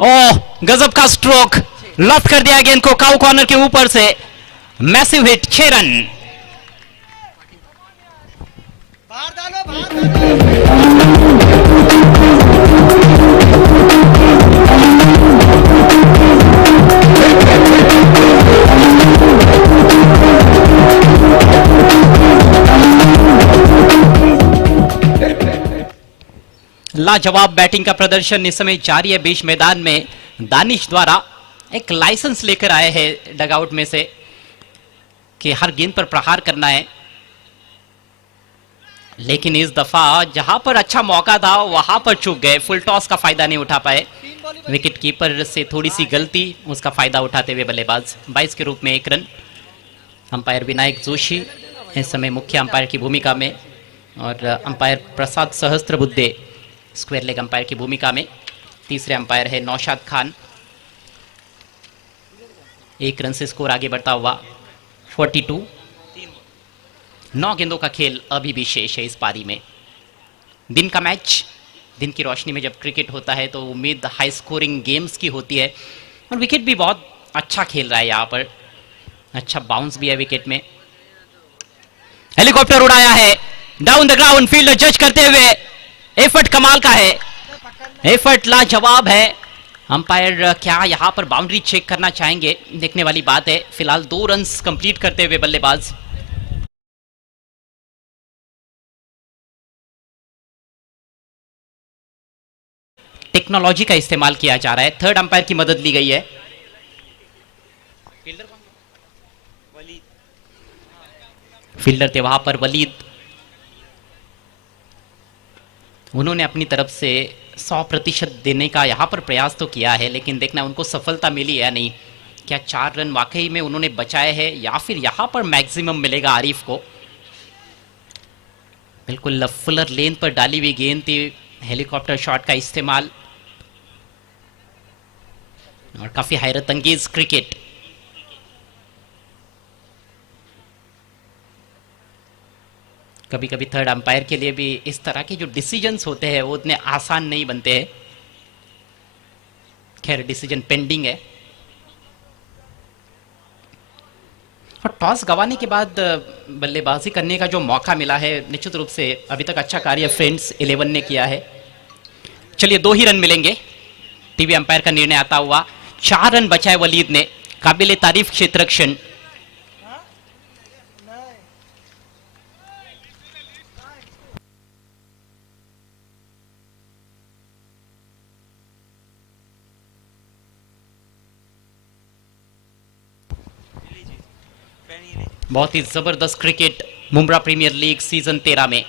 ओह गजब का स्ट्रोक, लॉफ्ट कर दिया गेंद को काउ कॉर्नर के ऊपर से, मैसिव हिट, 6 रन। लाजवाब बैटिंग का प्रदर्शन इस समय जारी है बीच मैदान में। दानिश द्वारा एक लाइसेंस लेकर आए हैं डगआउट में से कि हर गेंद पर प्रहार करना है, लेकिन इस दफा जहां पर अच्छा मौका था वहां पर चूक गए, फुल टॉस का फायदा नहीं उठा पाए। विकेट कीपर से थोड़ी सी गलती, उसका फायदा उठाते हुए बल्लेबाज 22 के रूप में 1 रन। अंपायर विनायक जोशी इस समय मुख्य अंपायर की भूमिका में, और अंपायर प्रसाद सहस्त्रबुद्धे स्क्वायर लेग अंपायर की भूमिका में। तीसरे अंपायर है नौशाद खान। 1 रन से स्कोर आगे बढ़ता हुआ 42। 9 गेंदों का खेल अभी भी शेष है इस पारी में। दिन का मैच, दिन की रोशनी में जब क्रिकेट होता है तो उम्मीद हाई स्कोरिंग गेम्स की होती है, और विकेट भी बहुत अच्छा खेल रहा है यहाँ पर, अच्छा बाउंस भी है विकेट में। हेलीकॉप्टर उड़ाया है डाउन द ग्राउंड, फील्डर जज करते हुए, एफर्ट कमाल का है, एफर्ट लाजवाब है। अंपायर क्या यहां पर बाउंड्री चेक करना चाहेंगे, देखने वाली बात है। फिलहाल 2 रन कंप्लीट करते हुए बल्लेबाज। टेक्नोलॉजी का इस्तेमाल किया जा रहा है, थर्ड अंपायर की मदद ली गई है। फील्डर थे वहां पर वलीद, उन्होंने अपनी तरफ से 100% देने का यहाँ पर प्रयास तो किया है, लेकिन देखना उनको सफलता मिली या नहीं। क्या 4 रन वाकई में उन्होंने बचाए हैं, या फिर यहाँ पर मैक्सिमम मिलेगा आरिफ को। बिल्कुल फुलर लेन पर डाली हुई गेंद थी, हेलीकॉप्टर शॉट का इस्तेमाल, और काफी हैरत अंगेज क्रिकेट। कभी कभी थर्ड अंपायर के लिए भी इस तरह के जो डिसीजंस होते हैं वो उतने आसान नहीं बनते हैं। खैर डिसीजन पेंडिंग है, और टॉस गंवाने के बाद बल्लेबाजी करने का जो मौका मिला है, निश्चित रूप से अभी तक अच्छा कार्य फ्रेंड्स 11 ने किया है। चलिए 2 ही रन मिलेंगे। टीवी अंपायर का निर्णय आता हुआ 4 रन बचाए वलीद ने, काबिले तारीफ क्षेत्ररक्षण। बहुत ही जबरदस्त cricket Mumbra premier league season 13 में।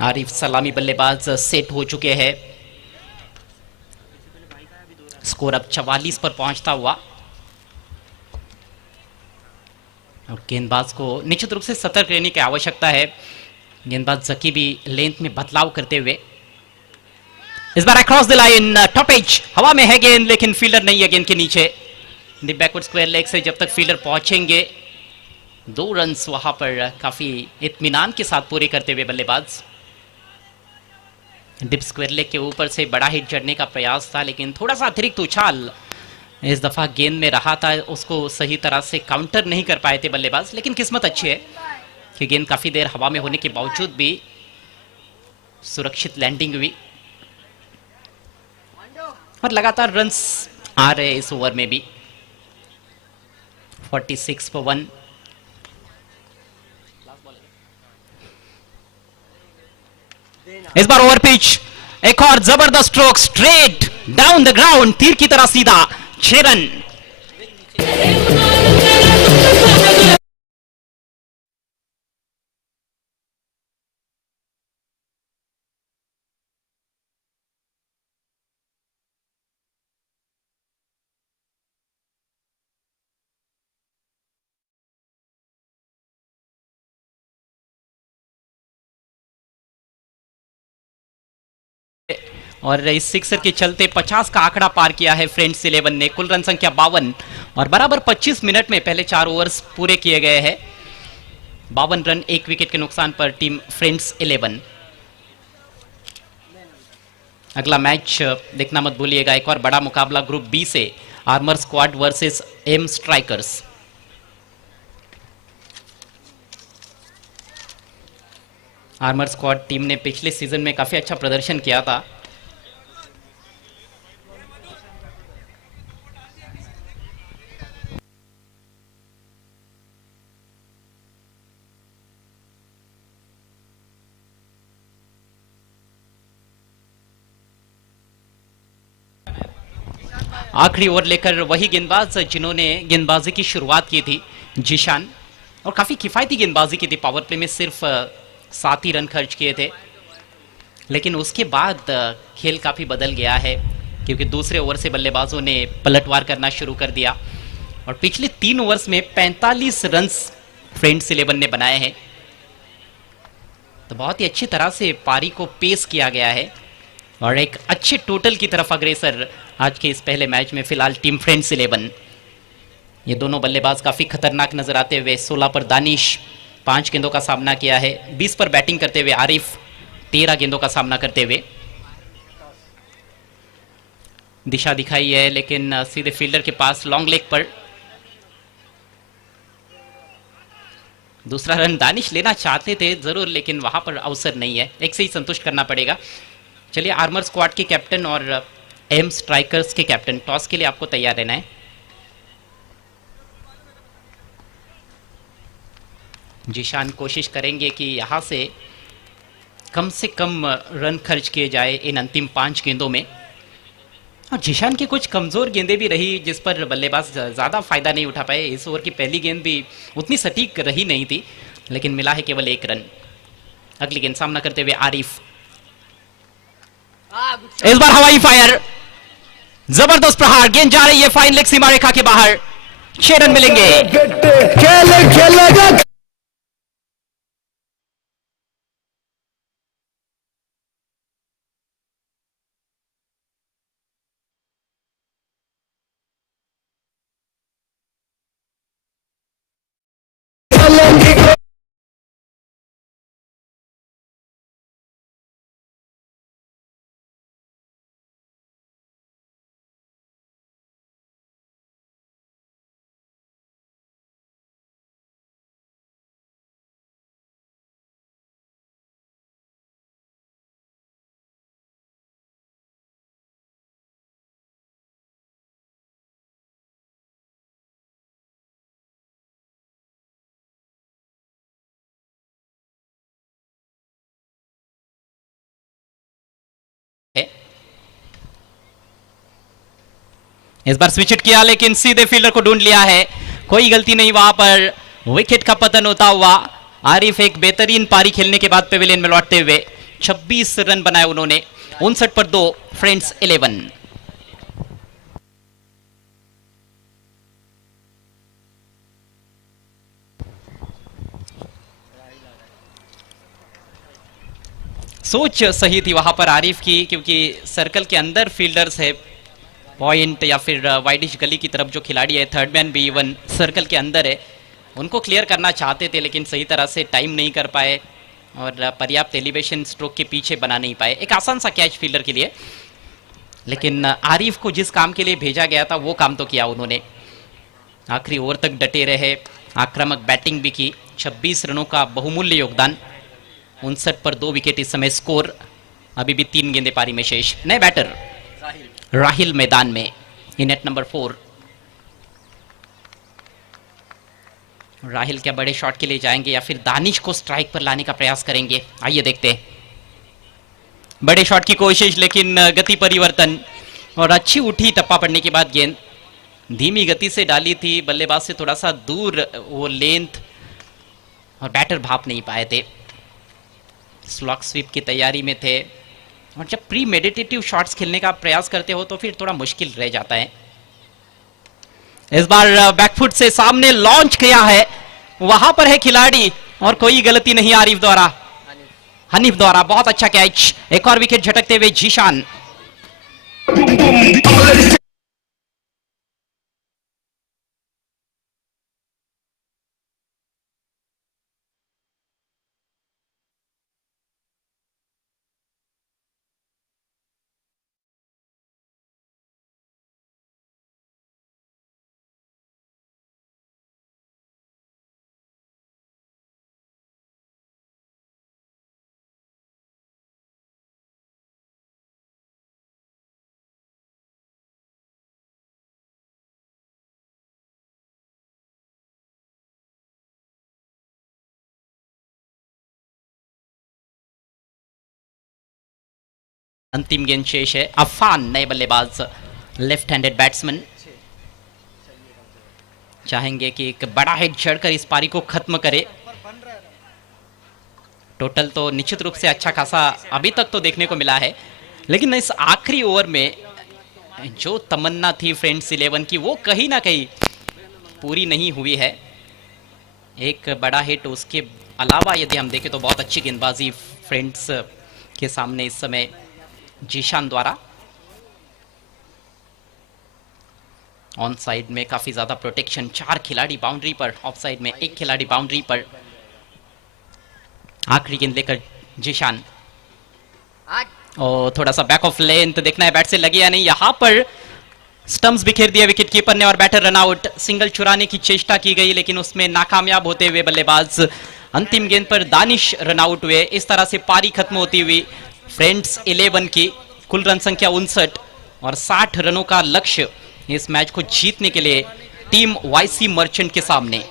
आरिफ सलामी बल्लेबाज सेट हो चुके हैं। स्कोर अब 44 पर पहुंचता हुआ और गेंदबाज को निश्चित रूप से सतर्क रहने की आवश्यकता है। गेंदबाज जकी भी लेंथ में बदलाव करते हुए इस बार across the line, top edge, हवा में है गेंद लेकिन फील्डर नहीं है गेंद के नीचे। बैकवर्ड स्क्वायर लेग से जब तक फील्डर पहुंचेंगे, 2 रन्स वहां पर काफी इत्मीनान के साथ पूरे करते हुए बल्लेबाज। डिप स्क्वायर लेग के ऊपर से बड़ा हिट जड़ने का प्रयास था लेकिन थोड़ा सा अतिरिक्त उछाल इस दफा गेंद में रहा था, उसको सही तरह से काउंटर नहीं कर पाए थे बल्लेबाज। लेकिन किस्मत अच्छी है कि गेंद काफी देर हवा में होने के बावजूद भी सुरक्षित लैंडिंग हुई और लगातार रन्स आ रहे इस ओवर में भी। 46 पर 1। इस बार ओवर पिच, एक और जबरदस्त stroke, straight down the ground, तीर की तरह सीधा, 6 रन। और इस सिक्सर के चलते 50 का आंकड़ा पार किया है फ्रेंड्स 11 ने। कुल रन संख्या 52 और बराबर 25 मिनट में पहले 4 ओवर्स पूरे किए गए हैं। 52 रन 1 विकेट के नुकसान पर टीम फ्रेंड्स 11। अगला मैच देखना मत भूलिएगा, एक और बड़ा मुकाबला ग्रुप बी से, armour squad versus M strikers. Armour squad team ने पिछले सीजन में काफी अच्छा प्रदर्शन किया था। आखिरी ओवर लेकर वही गेंदबाज जिन्होंने गेंदबाजी की शुरुआत की थी, जिशान, और काफी किफायती गेंदबाजी की थी। पावर प्ले में सिर्फ 7 ही रन खर्च किए थे, लेकिन उसके बाद खेल काफी बदल गया है क्योंकि दूसरे ओवर से बल्लेबाजों ने पलटवार करना शुरू कर दिया और पिछले 3 ओवर्स में 45 रन्स फ्रेंड्स 11 ने बनाए हैं। तो बहुत ही अच्छी तरह से पारी को पेश किया गया है और एक अच्छे टोटल की तरफ अग्रेसर आज के इस पहले मैच में फिलहाल टीम फ्रेंड्स 11। ये दोनों बल्लेबाज काफी खतरनाक नजर आते हुए। 16 पर दानिश 5 गेंदों का सामना किया है, 20 पर बैटिंग करते हुए आरिफ 13 गेंदों का सामना करते हुए। दिशा दिखाई है लेकिन सीधे फील्डर के पास लॉन्ग लेग पर। दूसरा रन दानिश लेना चाहते थे जरूर लेकिन वहां पर अवसर नहीं है, एक से ही संतुष्ट करना पड़ेगा। चलिए, आर्मर स्क्वाड के कैप्टन और एम स्ट्राइकर्स के कैप्टन, टॉस के लिए आपको तैयार रहना है। जिशान कोशिश करेंगे कि यहां से कम रन खर्च किए जाए इन अंतिम 5 गेंदों में। और जिशान की कुछ कमजोर गेंदें भी रही जिस पर बल्लेबाज ज्यादा फायदा नहीं उठा पाए। इस ओवर की पहली गेंद भी उतनी सटीक रही नहीं थी लेकिन मिला है केवल 1 रन। अगली गेंद सामना करते हुए आरिफ, इस बार हवाई फायर, जबरदस्त प्रहार, गेंद जा रही है फाइन लेग सीमा रेखा के बाहर, 6 रन मिलेंगे। इस बार स्विच किया लेकिन सीधे फील्डर को ढूंढ लिया है, कोई गलती नहीं वहां पर, विकेट का पतन होता हुआ। आरिफ एक बेहतरीन पारी खेलने के बाद पेविलियन में लौटते हुए 26 रन बनाए उन्होंने, 59 पर 2, फ्रेंड्स 11। सोच सही थी वहां पर आरिफ की, क्योंकि सर्कल के अंदर फील्डर्स है, पॉइंट या फिर वाइडिश गली की तरफ जो खिलाड़ी है, थर्ड मैन भी इवन सर्कल के अंदर है, उनको क्लियर करना चाहते थे लेकिन सही तरह से टाइम नहीं कर पाए और पर्याप्त एलिवेशन स्ट्रोक के पीछे बना नहीं पाए। एक आसान सा कैच फील्डर के लिए, लेकिन आरिफ को जिस काम के लिए भेजा गया था वो काम तो किया उन्होंने, आखिरी ओवर तक डटे रहे, आक्रामक बैटिंग भी की, 26 रनों का बहुमूल्य योगदान, 59 पर 2 विकेट इस समय स्कोर, अभी भी 3 गेंदे पारी में शेष। नए बैटर राहिल मैदान में इन एट नंबर 4। राहिल क्या बड़े शॉट के लिए जाएंगे या फिर दानिश को स्ट्राइक पर लाने का प्रयास करेंगे, आइए देखते हैं। बड़े शॉट की कोशिश लेकिन गति परिवर्तन और अच्छी उठी, टप्पा पड़ने के बाद गेंद धीमी गति से डाली थी, बल्लेबाज से थोड़ा सा दूर वो लेंथ, और बैटर भाप नहीं पाए थे, स्लॉक स्वीप की तैयारी में थे, और जब प्री मेडिटेटिव शॉट्स खेलने का प्रयास करते हो तो फिर थोड़ा मुश्किल रह जाता है। इस बार बैकफुट से सामने लॉन्च किया है, वहां पर है खिलाड़ी और कोई गलती नहीं आरिफ द्वारा, हनीफ द्वारा, बहुत अच्छा कैच, एक और विकेट झटकते हुए जीशान। अंतिम गेंद शेष है, अफान नए बल्लेबाज, लेफ्ट हैंडेड बैट्समैन, चाहेंगे कि एक बड़ा हिट चढ़कर इस पारी को खत्म करे। टोटल तो निश्चित रूप से अच्छा खासा अभी तक तो देखने को मिला है, लेकिन इस आखिरी ओवर में जो तमन्ना थी फ्रेंड्स 11 की वो कहीं ना कहीं पूरी नहीं हुई है। एक बड़ा हिट, उसके अलावा यदि हम देखें तो बहुत अच्छी गेंदबाजी फ्रेंड्स के सामने इस समय जीशान द्वारा। ऑन साइड में काफी ज्यादा प्रोटेक्शन, 4 खिलाड़ी बाउंड्री पर, ऑफ साइड में 1 खिलाड़ी बाउंड्री पर। आखिरी गेंद लेकर जीशान, और थोड़ा सा बैक ऑफ लेंथ, देखना है बैट से लगी या नहीं, यहां पर स्टंप्स बिखेर दिया विकेट कीपर ने और बैटर रन आउट। सिंगल चुराने की चेष्टा की गई लेकिन उसमें नाकामयाब होते हुए बल्लेबाज अंतिम गेंद पर दानिश रन आउट हुए। इस तरह से पारी खत्म होती हुई फ्रेंड्स 11 की कुल रन संख्या 59 और 60 रनों का लक्ष्य इस मैच को जीतने के लिए टीम वाईसी मर्चेंट के सामने।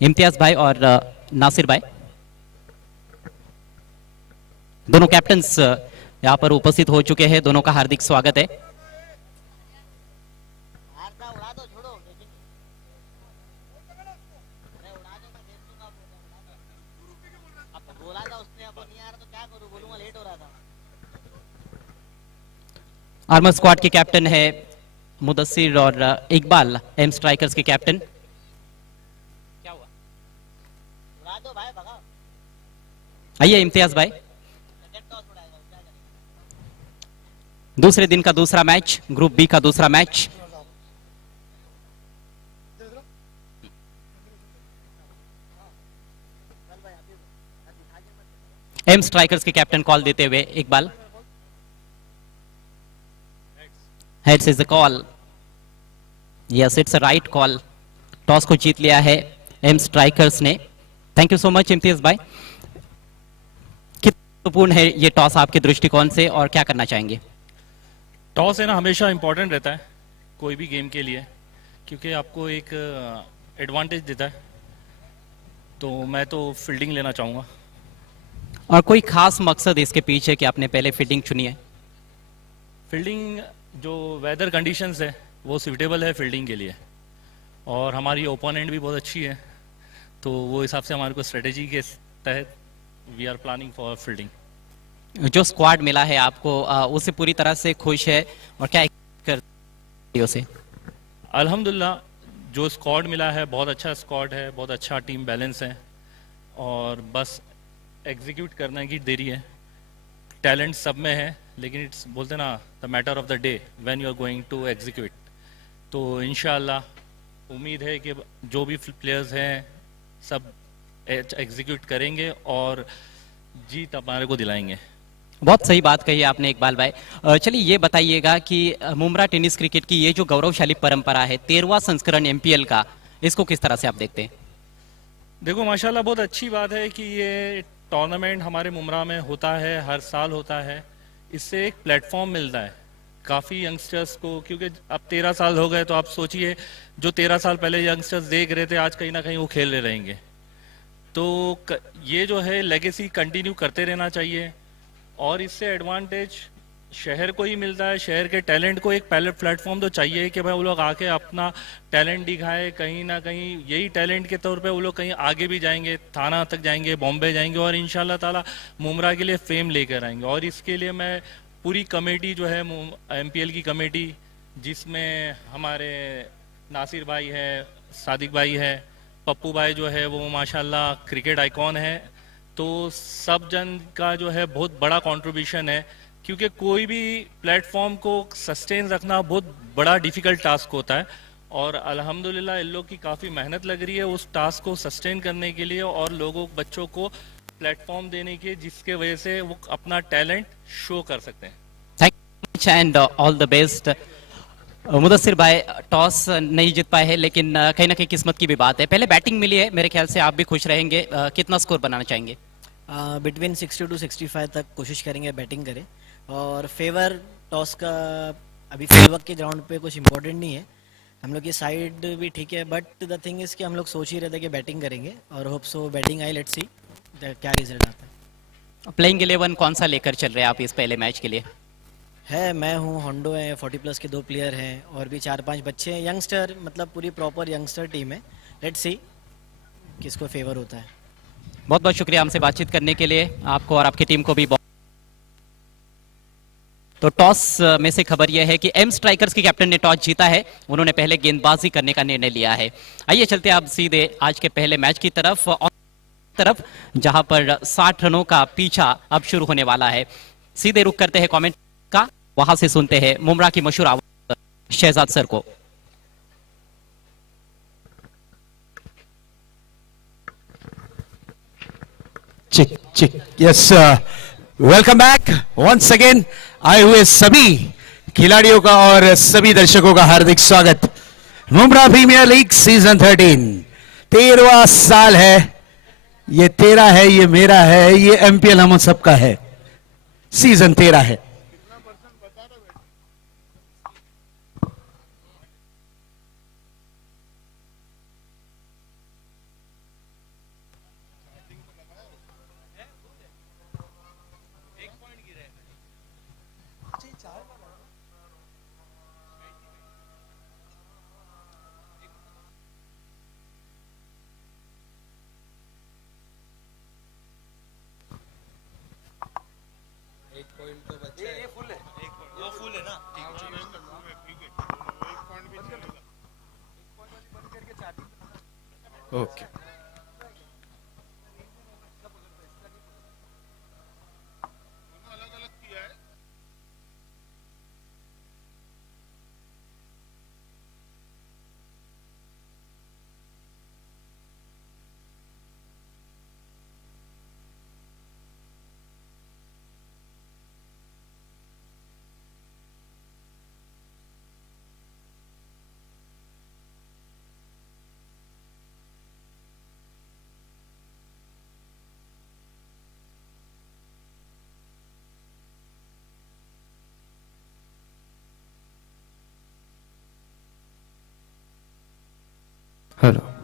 इम्तियाज भाई और नासिर भाई, दोनों कैप्टन्स यहाँ पर उपस्थित हो चुके हैं। दोनों का हार्दिक स्वागत है। आर्मर स्क्वाड के कैप्टन है मुदस्सिर और इकबाल, एम स्ट्राइकर्स के कैप्टन। क्या हुआ? आइए इम्तियाज भाई। दूसरे दिन का दूसरा मैच, ग्रुप बी का दूसरा मैच। एम स्ट्राइकर्स के कैप्टन कॉल देते हुए Iqbal. Heads is the call. Yes, it's a right call. Toss को जीत लिया है एम स्ट्राइकर्स ने। Thank you so much Imtiaz भाई। कितना महत्वपूर्ण है ये टॉस आपके दृष्टिकोण से और क्या करना चाहेंगे? टॉस है ना, हमेशा इंपॉर्टेंट रहता है कोई भी गेम के लिए, क्योंकि आपको एक एडवांटेज देता है। तो मैं तो फील्डिंग लेना चाहूँगा। और कोई खास मकसद इसके पीछे कि आपने पहले फील्डिंग चुनी है? फील्डिंग जो वेदर कंडीशंस है वो सूटेबल है फील्डिंग के लिए, और हमारी ओपोनेंट भी बहुत अच्छी है, तो वो हिसाब से हमारे को स्ट्रेटेजी के तहत we are planning for fielding. जो स्क्वाड मिला है आपको उससे पूरी तरह से खुश है और क्या कर उसे? अल्हम्दुलिल्लाह, जो स्क्वाड मिला है बहुत अच्छा स्क्वाड है, बहुत अच्छा टीम बैलेंस है, और बस एग्जीक्यूट करने की देरी है। टैलेंट सब में है, लेकिन इट्स बोलते ना the matter of the day when you are going to execute. तो इंशाल्लाह उम्मीद है कि जो भी प्लेयर्स हैं सब एग्जीक्यूट करेंगे और जीत हमारे को दिलाएंगे। बहुत सही बात कही आपने इकबाल भाई। चलिए ये बताइएगा कि मुमरा टेनिस क्रिकेट की ये जो गौरवशाली परंपरा है, 13वां संस्करण एमपीएल का, इसको किस तरह से आप देखते हैं? देखो माशाल्लाह, बहुत अच्छी बात है कि ये टूर्नामेंट हमारे मुमरा में होता है, हर साल होता है। इससे एक प्लेटफॉर्म मिलता है काफ़ी यंगस्टर्स को, क्योंकि अब 13 साल हो गए, तो आप सोचिए जो 13 साल पहले यंगस्टर्स देख रहे थे, आज कहीं ना कहीं वो खेल रहे रहेंगे। तो ये जो है लेगेसी कंटिन्यू करते रहना चाहिए, और इससे एडवांटेज शहर को ही मिलता है। शहर के टैलेंट को एक पहले प्लेटफॉर्म तो चाहिए कि भाई वो लोग आके अपना टैलेंट दिखाए, कहीं ना कहीं यही टैलेंट के तौर पे वो लोग कहीं आगे भी जाएंगे, थाना तक जाएंगे, बॉम्बे जाएंगे, और इंशाल्लाह ताला मुमरा के लिए फेम लेकर आएंगे। और इसके लिए मैं पूरी कमेटी जो है एमपीएल की कमेटी, जिसमें हमारे नासिर भाई है, सादिक भाई है, पप्पू भाई जो है वो माशाल्लाह क्रिकेट आइकॉन है, तो सब जन का जो है बहुत बड़ा कंट्रीब्यूशन है, क्योंकि कोई भी प्लेटफॉर्म को सस्टेन रखना बहुत बड़ा डिफिकल्ट टास्क होता है, और अल्हम्दुलिल्लाह इन लोग की काफ़ी मेहनत लग रही है उस टास्क को सस्टेन करने के लिए, और लोगों बच्चों को प्लेटफॉर्म देने के, जिसके वजह से वो अपना टैलेंट शो कर सकते हैं। Thank you much and all the best. Mudassir भाई, टॉस नहीं जीत पाए हैं, लेकिन कहीं ना कहीं किस्मत की भी बात है। पहले बैटिंग मिली है, मेरे ख्याल से आप भी खुश रहेंगे। कितना स्कोर बनाना चाहेंगे? बिटवीन 60 टू 65 तक कोशिश करेंगे बैटिंग करें, और फेवर टॉस का अभी फील्ड के ग्राउंड पे कुछ इंपॉर्टेंट नहीं है। हम लोग की साइड भी ठीक है, बट द थिंग इज़ कि हम लोग सोच ही रहे थे कि बैटिंग करेंगे, और hope so batting I, let's see क्या रिजल्ट आता है। प्लेइंग 11 कौन सा लेकर चल रहे हैं आप इस पहले मैच के लिए? है, मैं हूँ, होंडो है, 40+ के 2 प्लेयर हैं, और भी 4-5 बच्चे हैं, यंगस्टर, मतलब पूरी प्रॉपर यंगस्टर टीम है। लेट्स सी किसको फेवर होता है। बहुत बहुत शुक्रिया हमसे बातचीत करने के लिए, आपको और आपकी टीम को भी। तो टॉस में से खबर यह है कि एम स्ट्राइकर्स के कैप्टन ने टॉस जीता है, उन्होंने पहले गेंदबाजी करने का निर्णय लिया है। आइए चलते हैं अब सीधे आज के पहले मैच की तरफ जहां पर 60 रनों का पीछा अब शुरू होने वाला है। सीधे रुक करते हैं कमेंट का, वहां से सुनते हैं मुमरा की मशहूर आवाज शहजाद सर को। चिक चिक, yes, welcome back once again. आए हुए सभी खिलाड़ियों का और सभी दर्शकों का हार्दिक स्वागत। मुमरा प्रीमियर लीग सीजन 13वां साल है। ये तेरा है, ये मेरा है, ये एमपीएल हम सबका है। सीजन 13 है। ओके हेलो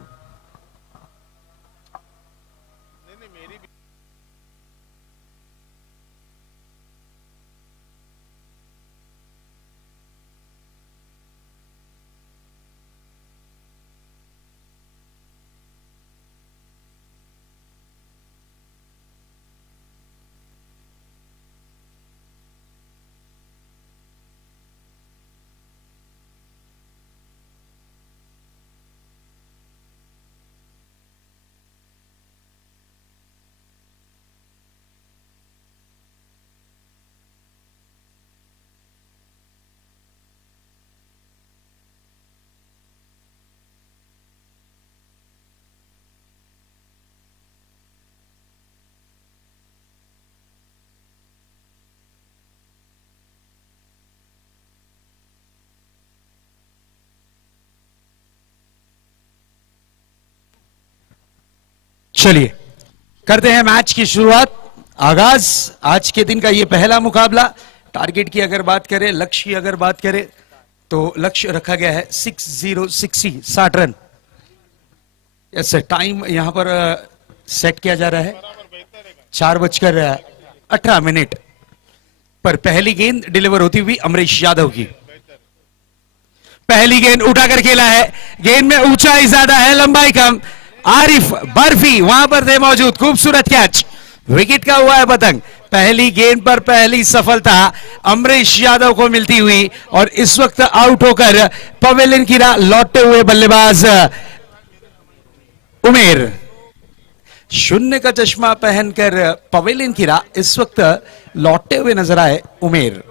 चलिए करते हैं मैच की शुरुआत आगाज आज के दिन का ये पहला मुकाबला टारगेट की अगर बात करें लक्ष्य की अगर बात करें तो लक्ष्य रखा गया है 60 रन यस टाइम यहां पर सेट किया जा रहा है 4:18 पर पहली गेंद डिलीवर होती हुई अमरीश यादव की पहली गेंद उठाकर खेला है गेंद में ऊंचाई ज्यादा है लंबाई कम आरिफ बर्फी वहां पर थे मौजूद खूबसूरत कैच विकेट का हुआ है पतंग पहली गेंद पर पहली सफलता अमरीश यादव को मिलती हुई और इस वक्त आउट होकर पवेलियन की राह लौटते हुए बल्लेबाज उमेर शून्य का चश्मा पहनकर पवेलियन की राह इस वक्त लौटते हुए नजर आए उमेर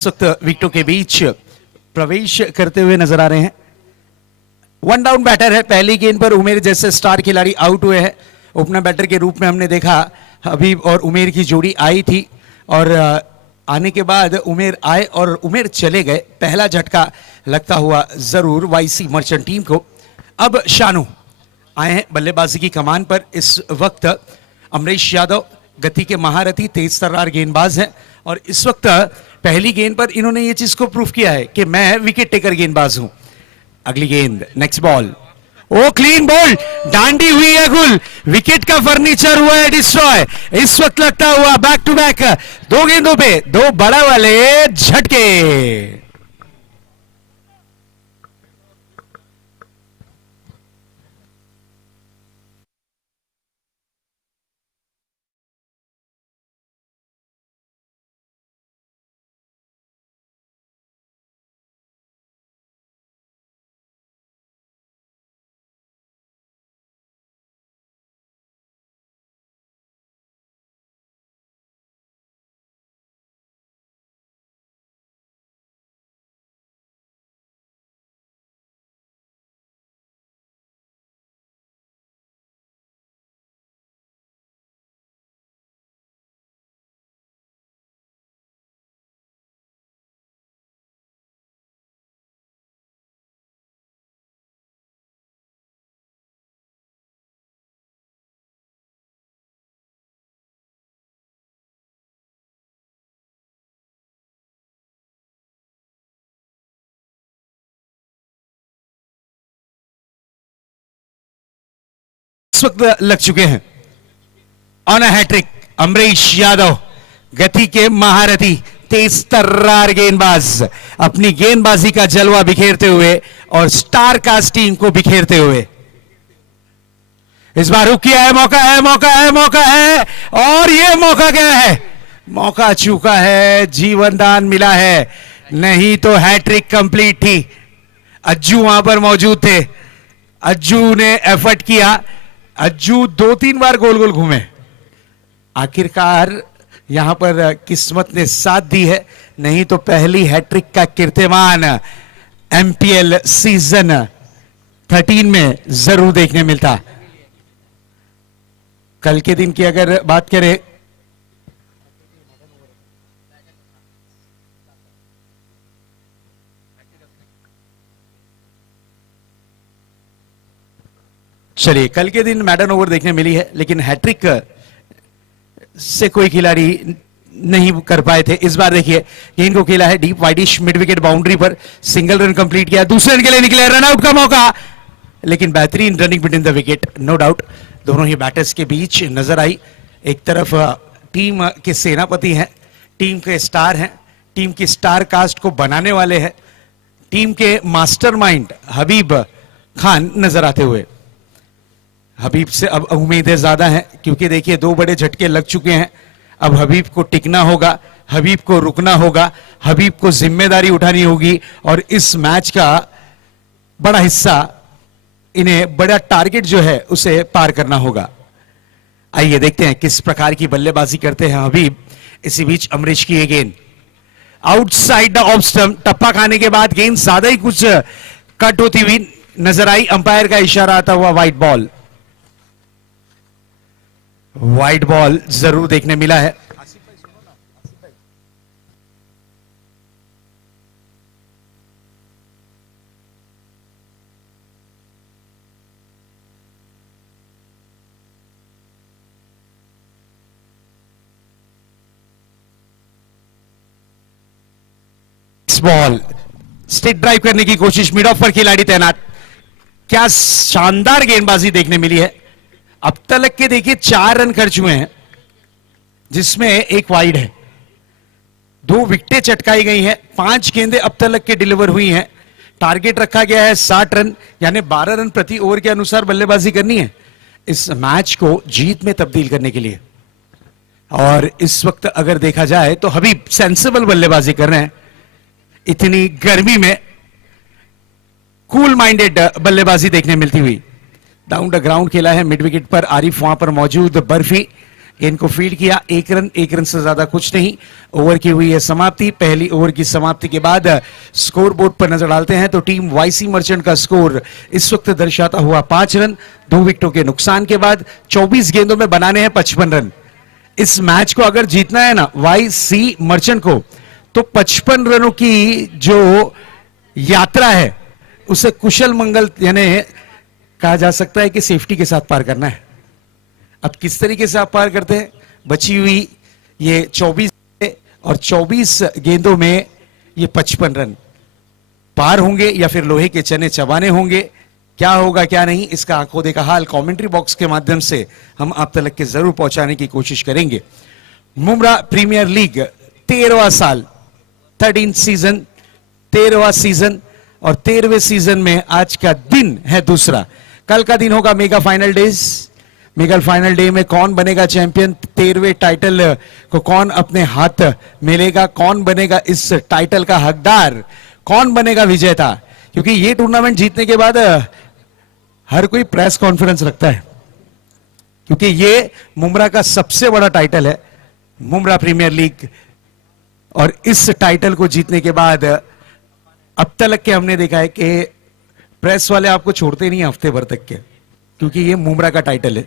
इस वक्त विकेटों के बीच प्रवेश करते हुए नजर आ रहे हैं वन डाउन बैटर है पहली गेंद पर उमेर जैसे स्टार खिलाड़ी आउट हुए हैं ओपनर बैटर के रूप में हमने देखा हबीब और उमेर की जोड़ी आई थी और आने के बाद उमेर आए और उमेर चले गए पहला झटका लगता हुआ जरूर वाईसी मर्चेंट टीम को अब शानू आए हैं बल्लेबाजी की कमान पर इस वक्त अमरीश यादव गति के महारथी तेज तर्रार गेंदबाज हैं और इस वक्त पहली गेंद पर इन्होंने ये चीज को प्रूफ किया है कि मैं विकेट टेकर गेंदबाज हूं अगली गेंद नेक्स्ट बॉल ओ क्लीन बॉल डांडी हुई है गुल विकेट का फर्नीचर हुआ है डिस्ट्रॉय इस वक्त लगता हुआ बैक टू बैक दो गेंदों पे दो बड़ा वाले झटके इस वक्त लग चुके हैं on a hattrick. Amrish Yadav गति के महारथी, तेज तर्रार गेंदबाज, अपनी गेंदबाजी का जलवा बिखेरते हुए और स्टार कास्ट टीम को बिखेरते हुए इस बार रुक किया है। मौका है, मौका है, मौका है, और यह मौका क्या है? मौका चूका है, जीवन दान मिला है, नहीं तो हैट्रिक कंप्लीट थी। अज्जू वहां पर मौजूद थे, अज्जू ने एफर्ट किया, अज्जू 2-3 बार गोल गोल घूमे। आखिरकार यहां पर किस्मत ने साथ दी है, नहीं तो पहली हैट्रिक का कीर्तिमान एमपीएल सीजन 13 में जरूर देखने मिलता। कल के दिन की अगर बात करें, चलिए कल के दिन मैडन ओवर देखने मिली है, लेकिन हैट्रिक से कोई खिलाड़ी नहीं कर पाए थे। इस बार देखिए गेंद को खेला है deep widish mid wicket boundary पर, सिंगल रन कंप्लीट किया, दूसरे रन के लिए निकले, रन आउट का मौका, लेकिन बेहतरीन running between the wicket, no doubt. दोनों ही बैटर्स के बीच नजर आई। एक तरफ टीम के सेनापति हैं, टीम के स्टार हैं, टीम की स्टार कास्ट को बनाने वाले हैं, टीम के मास्टरमाइंड हबीब खान नजर आते हुए। हबीब से अब उम्मीदें ज्यादा हैं, क्योंकि देखिए 2 बड़े झटके लग चुके हैं। अब हबीब को टिकना होगा, हबीब को रुकना होगा, हबीब को जिम्मेदारी उठानी होगी, और इस मैच का बड़ा हिस्सा, इन्हें बड़ा टारगेट जो है उसे पार करना होगा। आइए देखते हैं किस प्रकार की बल्लेबाजी करते हैं हबीब। इसी बीच अमरीश की ये गेंद आउटसाइड द ऑफ स्टंप, टप्पा खाने के बाद गेंद ज्यादा ही कुछ कट होती हुई नजर आई। अंपायर का इशारा आता हुआ वाइड बॉल, वाइड बॉल जरूर देखने मिला है। बॉल स्टिक ड्राइव करने की कोशिश, मिड ऑफ पर खिलाड़ी तैनात। क्या शानदार गेंदबाजी देखने मिली है। अब तक के देखिए 4 रन खर्च हुए हैं, जिसमें एक वाइड है, 2 विकेटें चटकाई गई हैं, 5 गेंदें अब तक के डिलीवर हुई हैं। टारगेट रखा गया है 60 रन, यानी 12 रन प्रति ओवर के अनुसार बल्लेबाजी करनी है इस मैच को जीत में तब्दील करने के लिए। और इस वक्त अगर देखा जाए तो हबीब सेंसिबल बल्लेबाजी कर रहे हैं। इतनी गर्मी में कूल माइंडेड बल्लेबाजी देखने मिलती हुई। डाउन द ग्राउंड खेला है, मिड विकेट पर आरिफ वहां पर मौजूद, बर्फी गेंद को फील्ड किया, 1 रन से ज्यादा कुछ नहीं। ओवर की हुई है समाप्ति। पहली ओवर की समाप्ति के बाद स्कोर बोर्ड पर नजर डालते हैं तो टीम वाईसी मर्चेंट का स्कोर इस वक्त दर्शाता हुआ 5 रन, 2 विकेटों के नुकसान के बाद 24 गेंदों में बनाने हैं 55 रन। इस मैच को अगर जीतना है ना वाईसी मर्चेंट को, तो 55 रनों की जो यात्रा है उसे कुशल मंगल यानी कहा जा सकता है कि सेफ्टी के साथ पार करना है। अब किस तरीके से आप पार करते हैं? बची हुई ये 24 और 24 गेंदों में ये 55 रन पार होंगे या फिर लोहे के चने चबाने होंगे। क्या होगा क्या नहीं, इसका आंखों देखा हाल कमेंट्री बॉक्स के माध्यम से हम आप तक के जरूर पहुंचाने की कोशिश करेंगे। मुम्रा प्रीमियर लीग 13वां साल, 13 सीजन, 13वां सीजन, और 13वें सीजन में आज का दिन है दूसरा। कल का दिन होगा mega final days. Mega final day में कौन बनेगा चैंपियन, 13वें टाइटल को कौन अपने हाथ मिलेगा, कौन बनेगा इस टाइटल का हकदार, कौन बनेगा विजेता। क्योंकि ये टूर्नामेंट जीतने के बाद हर कोई प्रेस कॉन्फ्रेंस रखता है, क्योंकि ये मुम्रा का सबसे बड़ा टाइटल है, मुम्रा प्रीमियर लीग। और इस टाइटल को जीतने के बाद अब तक के हमने देखा है कि प्रेस वाले आपको छोड़ते नहीं हफ्ते भर तक के, क्योंकि ये मुम्रा का टाइटल है।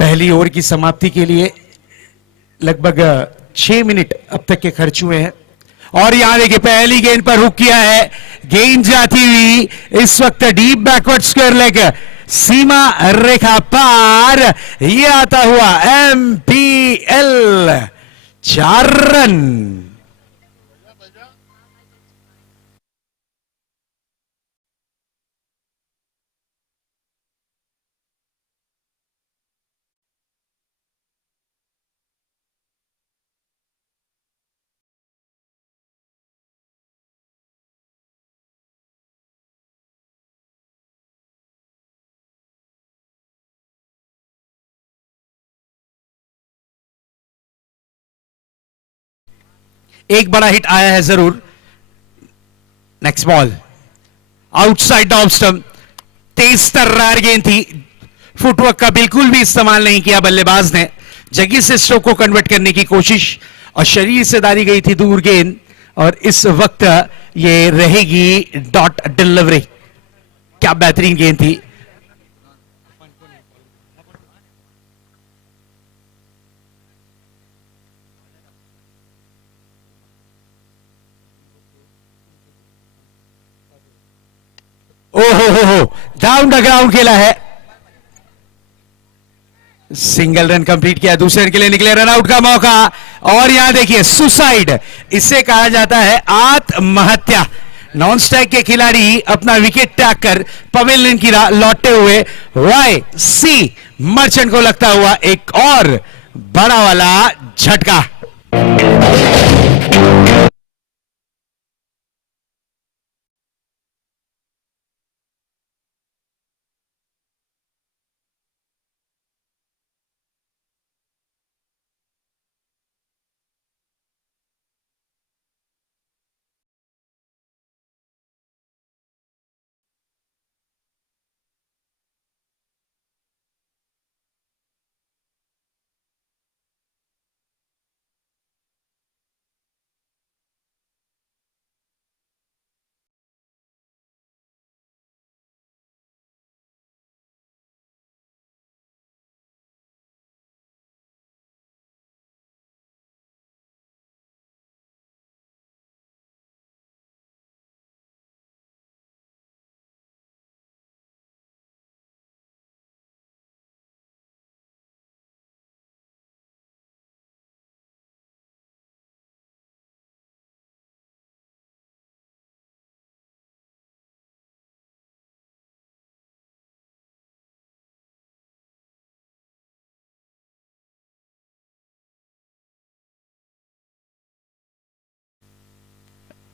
पहली ओवर की समाप्ति के लिए लगभग 6 मिनट अब तक के खर्च हुए हैं। और यहां देखिए पहली गेंद पर हुक किया है, गेंद जाती हुई इस वक्त डीप बैकवर्ड स्क्वायर लेग, सीमा रेखा पार, ये आता हुआ एमपीएल 4 रन। एक बड़ा हिट आया है जरूर। Next ball outside the off stump, तेज तर्रार गेंद थी, फुटवर्क का बिल्कुल भी इस्तेमाल नहीं किया बल्लेबाज ने, जगह से स्ट्रोक को कन्वर्ट करने की कोशिश और शरीर से डाली गई थी दूर गेंद, और इस वक्त ये रहेगी डॉट डिलीवरी। क्या बेहतरीन गेंद थी। ओहो हो डाउन द ग्राउंड खेला है, सिंगल रन कंप्लीट किया, दूसरे रन के लिए निकले, रन आउट का मौका, और यहां देखिए सुसाइड, इसे कहा जाता है आत्महत्या। नॉन स्ट्राइक के खिलाड़ी अपना विकेट त्याग कर पवेलियन की लौटते हुए वाई सी मर्चेंट को लगता हुआ एक और बड़ा वाला झटका।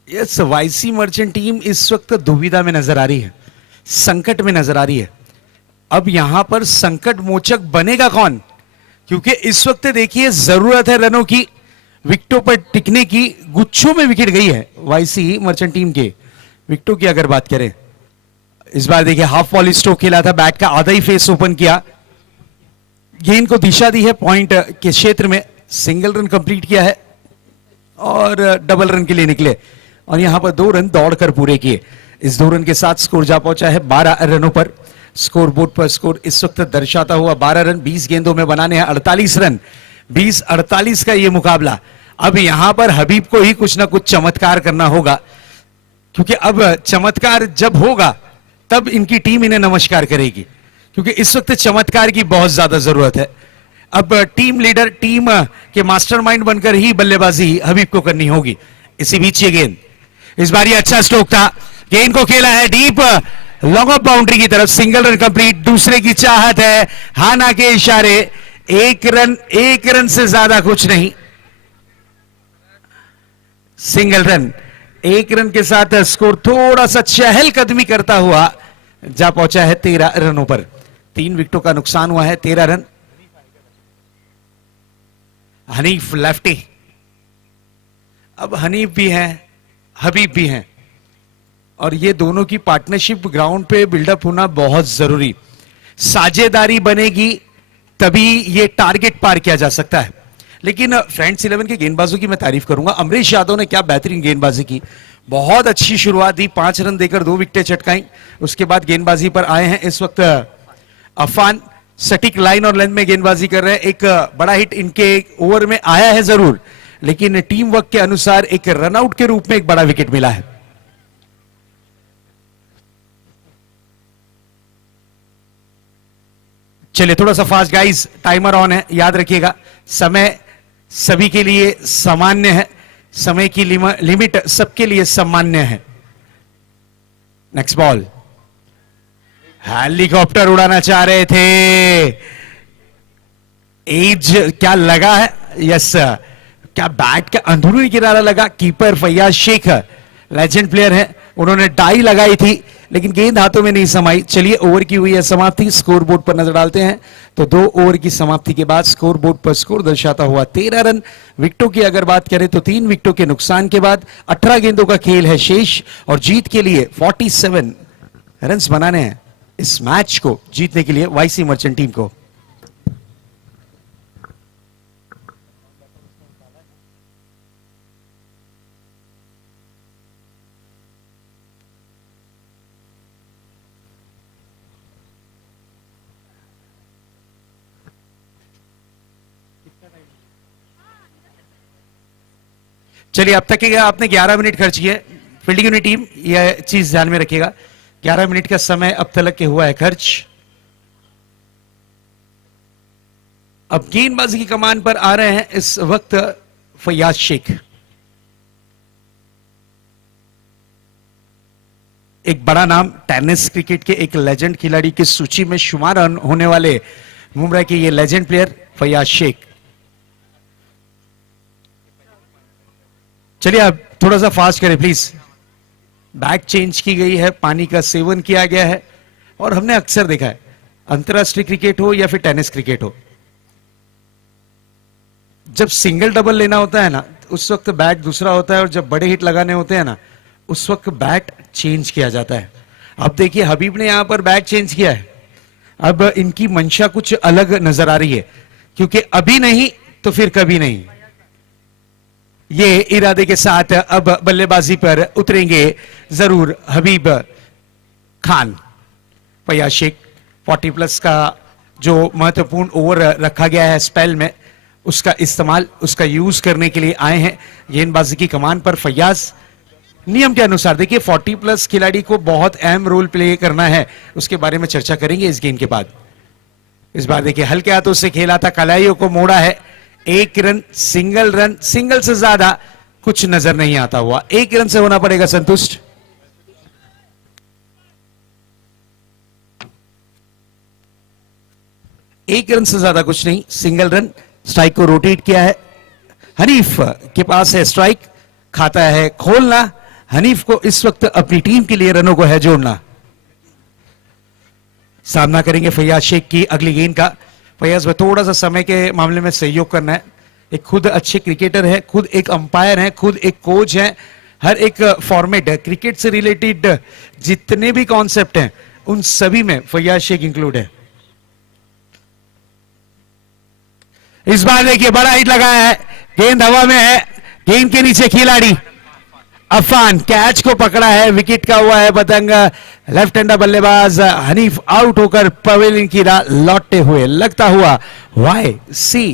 यस, वाईसी मर्चेंट टीम इस वक्त दुविधा में नजर आ रही है, संकट में नजर आ रही है। अब यहां पर संकट मोचक बनेगा कौन? क्योंकि इस वक्त देखिए जरूरत है रनों की, विकेटों पर टिकने की। गुच्छों में विकेट गई है वाईसी मर्चेंट टीम के। विकेटों की अगर बात करें, इस बार देखिए हाफ वॉली स्ट्रोक खेला था, बैट का आधा ही फेस ओपन किया, गेंद को दिशा दी है पॉइंट के क्षेत्र में, सिंगल रन कंप्लीट किया है और डबल रन के लिए निकले, और यहां पर 2 रन दौड़कर पूरे किए। इस 2 रन के साथ स्कोर जा पहुंचा है 12 रनों पर। स्कोर बोर्ड पर स्कोर इस वक्त दर्शाता हुआ 12 रन, 20 गेंदों में बनाने हैं 48 रन, 20-48 का ये मुकाबला। अब यहां पर हबीब को ही कुछ ना कुछ चमत्कार करना होगा, क्योंकि अब चमत्कार जब होगा तब इनकी टीम इन्हें नमस्कार करेगी, क्योंकि इस वक्त चमत्कार की बहुत ज्यादा जरूरत है। अब टीम लीडर, टीम के मास्टरमाइंड बनकर ही बल्लेबाजी हबीब को करनी होगी। इसी बीच ये गेंद, इस बार ये अच्छा स्ट्रोक था, गेंद को खेला है डीप लॉन्ग ऑफ बाउंड्री की तरफ, सिंगल रन कंप्लीट। दूसरे की चाहत है, हाना के इशारे, एक रन से ज्यादा कुछ नहीं, सिंगल रन। 1 रन के साथ स्कोर थोड़ा सा चहलकदमी करता हुआ जा पहुंचा है 13 रनों पर। 3 विकेटों का नुकसान हुआ है, 13 रन। हनीफ लेफ्टी, अब हनीफ भी हैं, हबीब भी हैं, और ये दोनों की पार्टनरशिप ग्राउंड पे बिल्डअप होना बहुत जरूरी। साझेदारी बनेगी तभी ये टारगेट पार किया जा सकता है। लेकिन फ्रेंड्स 11 के गेंदबाजों की मैं तारीफ करूंगा। अमरीश यादव ने क्या बेहतरीन गेंदबाजी की, बहुत अच्छी शुरुआत दी, 5 रन देकर 2 विकेटें चटकाई। उसके बाद गेंदबाजी पर आए हैं इस वक्त अफान, सटीक लाइन और लेंथ में गेंदबाजी कर रहे हैं। एक बड़ा हिट इनके ओवर में आया है जरूर, लेकिन टीम वर्क के अनुसार एक रनआउट के रूप में एक बड़ा विकेट मिला है। चलिए थोड़ा सा फास्ट गाइस, टाइमर ऑन है, याद रखिएगा समय सभी के लिए सामान्य है, समय की लिमिट सबके लिए सामान्य है। नेक्स्ट बॉल, हेलीकॉप्टर उड़ाना चाह रहे थे, एज क्या लगा है, यस, क्या बैट का अंदरूनी किनारा लगा। Keeper Faiyaz Sheikh legend player है, उन्होंने डाई लगाई थी लेकिन गेंद हाथों में नहीं समाई। चलिए, ओवर की हुई है समाप्ति, स्कोर बोर्ड पर नजर डालते हैं। तो 2 ओवर की समाप्ति के बाद स्कोर बोर्ड पर स्कोर दर्शाता हुआ 13 रन। विकेटों की अगर बात करें तो 3 विकेटों के नुकसान के बाद 18 गेंदों का खेल है शेष और जीत के लिए 47 रन बनाने हैं इस मैच को जीतने के लिए वाईसी मर्चेंट टीम को। चलिए, अब तक के आपने 11 मिनट खर्च किए। फील्डिंग यूनिट टीम यह चीज ध्यान में रखिएगा, 11 मिनट का समय अब तक के हुआ है खर्च। अब गेंदबाजी की कमान पर आ रहे हैं इस वक्त फैयाज शेख। एक बड़ा नाम, टेनिस क्रिकेट के एक लेजेंड खिलाड़ी की सूची में शुमार होने वाले मुंबई के ये लेजेंड प्लेयर फैयाज शेख। चलिए, अब थोड़ा सा फास्ट करें प्लीज। बैग चेंज की गई है, पानी का सेवन किया गया है और हमने अक्सर देखा है, अंतरराष्ट्रीय क्रिकेट हो या फिर टेनिस क्रिकेट हो, जब सिंगल डबल लेना होता है ना, उस वक्त बैट दूसरा होता है और जब बड़े हिट लगाने होते हैं ना, उस वक्त बैट चेंज किया जाता है। अब देखिए, हबीब ने यहां पर बैट चेंज किया है। अब इनकी मंशा कुछ अलग नजर आ रही है, क्योंकि अभी नहीं तो फिर कभी नहीं, ये इरादे के साथ अब बल्लेबाजी पर उतरेंगे जरूर हबीब खान। फैयाज शेख 40 प्लस का जो महत्वपूर्ण ओवर रखा गया है स्पेल में, उसका इस्तेमाल, उसका यूज करने के लिए आए हैं गेंदबाजी की कमान पर फैयाज। नियम के अनुसार देखिए, 40 प्लस खिलाड़ी को बहुत अहम रोल प्ले करना है, उसके बारे में चर्चा करेंगे इस गेम के बाद। इस बार देखिए, हल्के हाथों से खेला था, कलाइयों को मोड़ा है। 1 रन, सिंगल से ज्यादा कुछ नजर नहीं आता हुआ। 1 रन से होना पड़ेगा संतुष्ट। एक रन से ज्यादा कुछ नहीं, सिंगल रन। स्ट्राइक को रोटेट किया है, हनीफ के पास है स्ट्राइक, खाता है खोलना। हनीफ को इस वक्त अपनी टीम के लिए रनों को है जोड़ना। सामना करेंगे फैयाज शेख की अगली गेंद का। फैयाज में थोड़ा सा समय के मामले में सहयोग करना है। एक खुद अच्छे क्रिकेटर है, खुद एक अंपायर है, खुद एक कोच है। हर एक फॉर्मेट है, क्रिकेट से रिलेटेड जितने भी कॉन्सेप्ट हैं उन सभी में फैयाज शेख इंक्लूड है। इस बार देखिए, बड़ा हिट लगाया है, गेंद हवा में है, गेंद के नीचे खिलाड़ी अफान कैच को पकड़ा है, विकेट का हुआ है पतंग। लेफ्ट हैंडर बल्लेबाज हनीफ आउट होकर पवेलियन की राह लौटते हुए लगता हुआ वाई सी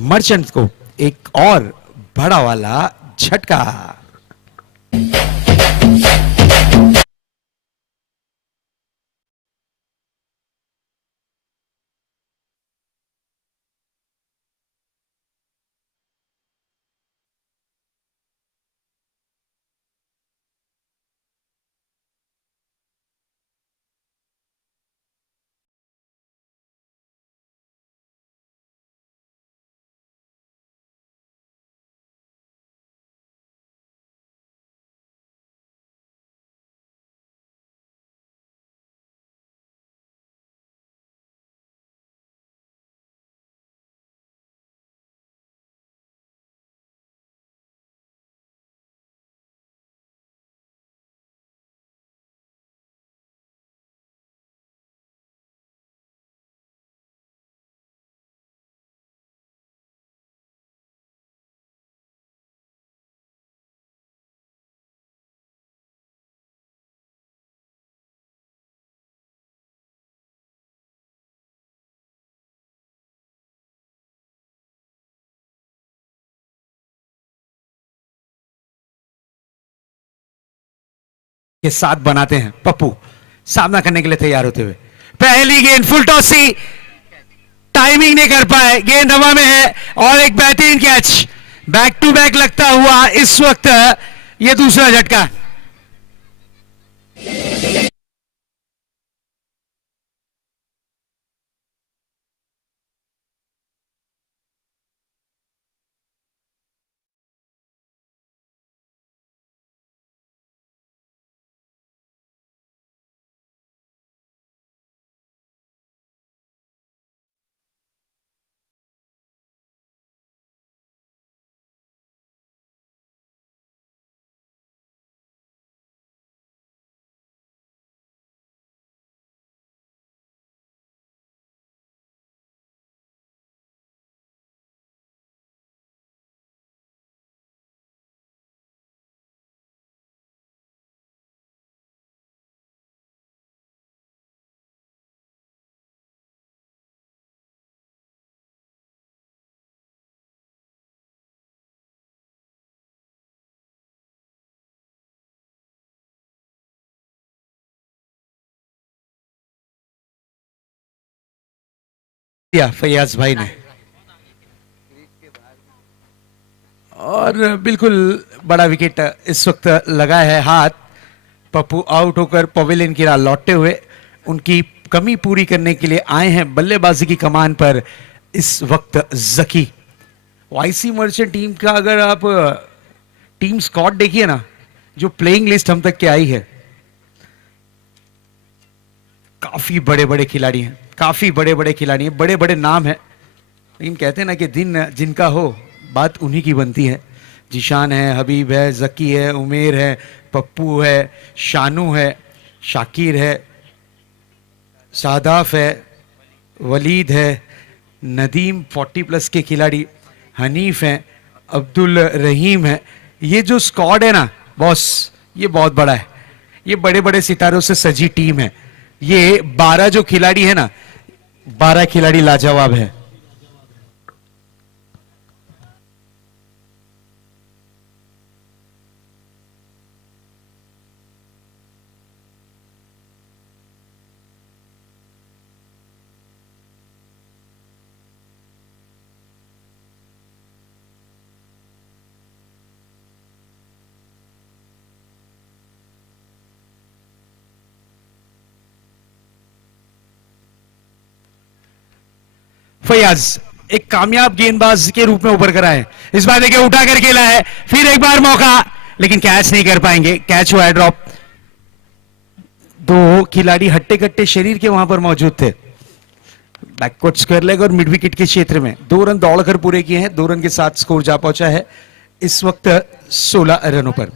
मर्चेंट को एक और बड़ा वाला झटका। के साथ बनाते हैं पप्पू, सामना करने के लिए तैयार होते हुए। पहली गेंद फुल टॉस सी, टाइमिंग नहीं कर पाए, गेंद हवा में है और एक बेहतरीन कैच, बैक टू बैक लगता हुआ इस वक्त ये दूसरा झटका। दिया फैयाज भाई ने, और बिल्कुल बड़ा विकेट इस वक्त लगा है हाथ। पप्पू आउट होकर पवेलियन की राह लौटते हुए उनकी कमी पूरी करने के लिए आए हैं बल्लेबाजी की कमान पर इस वक्त जकी। वाईसी मर्चेंट टीम का अगर आप टीम स्क्वाड देखिए ना, जो प्लेइंग लिस्ट हम तक के आई है, काफी बड़े बड़े खिलाड़ी हैं, काफी बड़े बड़े खिलाड़ी हैं, बड़े बड़े नाम हैं। लेकिन कहते हैं ना कि दिन जिनका हो बात उन्हीं की बनती है। जिशान है, हबीब है, जकी है, उमेर है, पप्पू है, शानू है, शाकिर है, शादाफ है, वलीद है, नदीम 40+ के खिलाड़ी, हनीफ है, अब्दुल रहीम है। ये जो स्क्वाड है ना बॉस, ये बहुत बड़ा है। ये बड़े बड़े सितारों से सजी टीम है। ये 12 जो खिलाड़ी है ना, 12 खिलाड़ी लाजवाब है। फैयाज एक कामयाब गेंदबाज के रूप में उभर कर आए। इस बार देखिए उठा कर खेला है, फिर एक बार मौका, लेकिन कैच नहीं कर पाएंगे। कैच हुआ है ड्रॉप। दो खिलाड़ी हट्टे कट्टे शरीर के वहां पर मौजूद थे, बैकवर्ड स्क्वायर लेग और मिड विकेट के क्षेत्र में 2 रन दौड़कर पूरे किए हैं। 2 रन के साथ स्कोर जा पहुंचा है इस वक्त 16 रनों पर।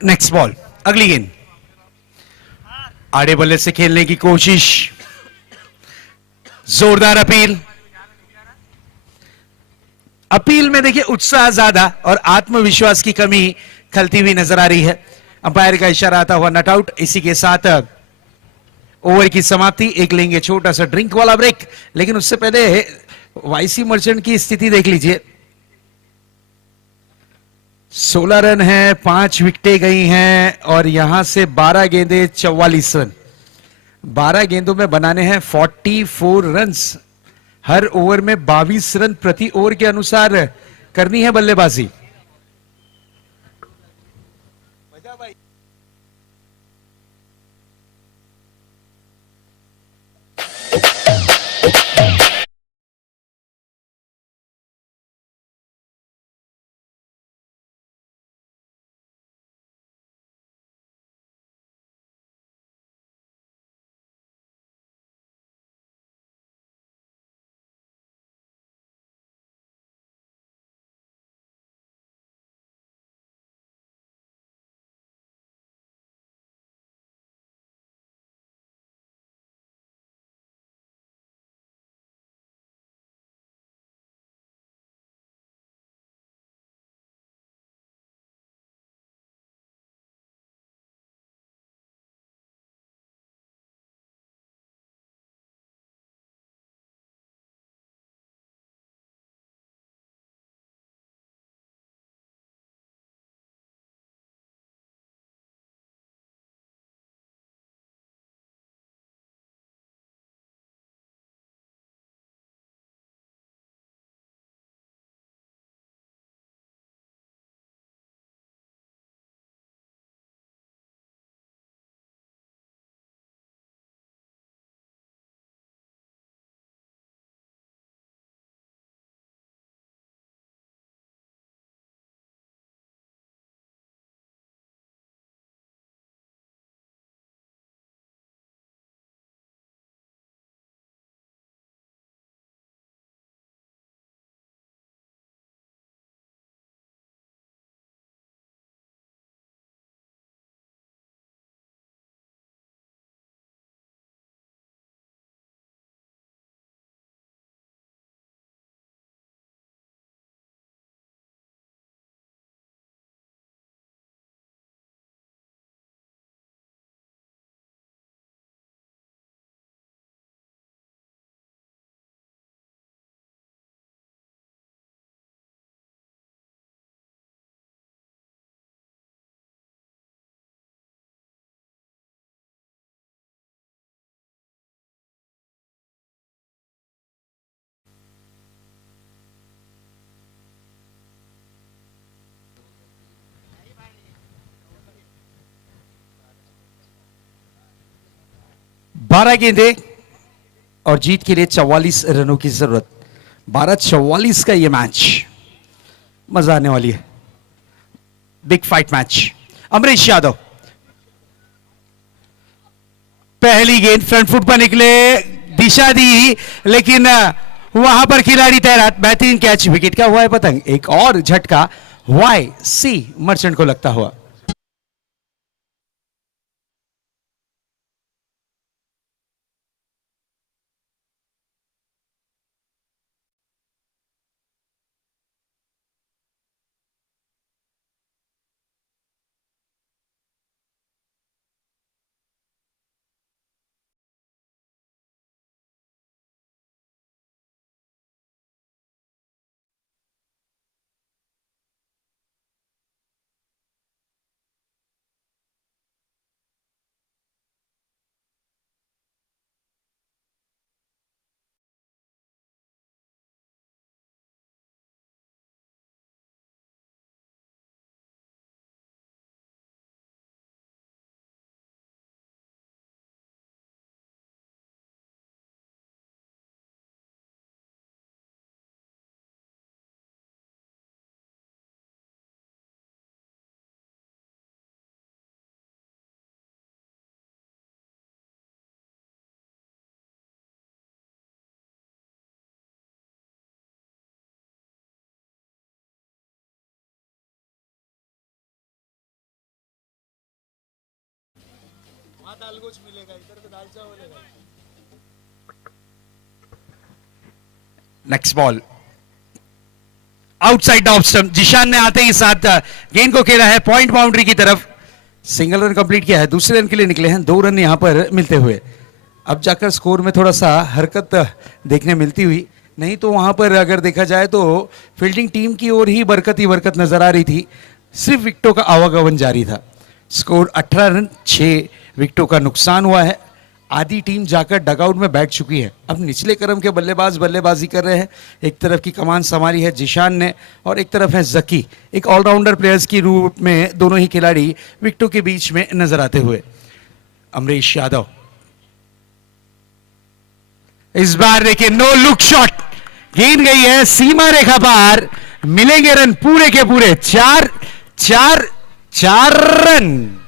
नेक्स्ट बॉल, अगली गेंद, आड़े बल्ले से खेलने की कोशिश, जोरदार अपील। अपील में देखिए उत्साह ज्यादा और आत्मविश्वास की कमी खलती हुई नजर आ रही है। अंपायर का इशारा आता हुआ नॉट आउट। इसी के साथ ओवर की समाप्ति। एक लेंगे छोटा सा ड्रिंक वाला ब्रेक, लेकिन उससे पहले वाईसी मर्चेंट की स्थिति देख लीजिए। 16 रन है, 5 विकेटें गई हैं और यहां से 12 गेंदे 44 रन। 12 गेंदों में बनाने हैं 44 रन्स। हर ओवर में 22 रन प्रति ओवर के अनुसार करनी है बल्लेबाजी। 12 गेंदें और जीत के लिए 44 रनों की जरूरत। 12-44 का ये मैच, मजा आने वाली है, big fight match. Amrish Yadav पहली गेंद फ्रंट फुट पर निकले, दिशा दी, लेकिन वहां पर खिलाड़ी तैराक, बेहतरीन कैच, विकेट का हुआ है पतंग। एक और झटका YC मर्चेंट को लगता हुआ। Next ball outside off stump, Zeeshan ने आते ही साथ गेंद को खेला है पॉइंट बाउंड्री की तरफ। सिंगल रन कंप्लीट किया है, दूसरे रन के लिए निकले हैं, 2 रन यहां पर मिलते हुए। अब जाकर स्कोर में थोड़ा सा हरकत देखने मिलती हुई, नहीं तो वहां पर अगर देखा जाए तो फील्डिंग टीम की ओर ही बरकत नजर आ रही थी, सिर्फ विकेटों का आवागमन जारी था। स्कोर 18 रन, 6 विकेटों का नुकसान हुआ है। आधी टीम जाकर डगआउट में बैठ चुकी है। अब निचले क्रम के बल्लेबाज बल्लेबाजी कर रहे हैं। एक तरफ की कमान संभाली है जिशान ने और एक तरफ है जकी। एक ऑलराउंडर प्लेयर्स की रूप में दोनों ही खिलाड़ी विकेटों के बीच में नजर आते हुए। अमरीश यादव इस बार देखिए नो लुक शॉट, गेंद गई है सीमा रेखा पार, मिलेंगे रन पूरे के पूरे, 4 रन।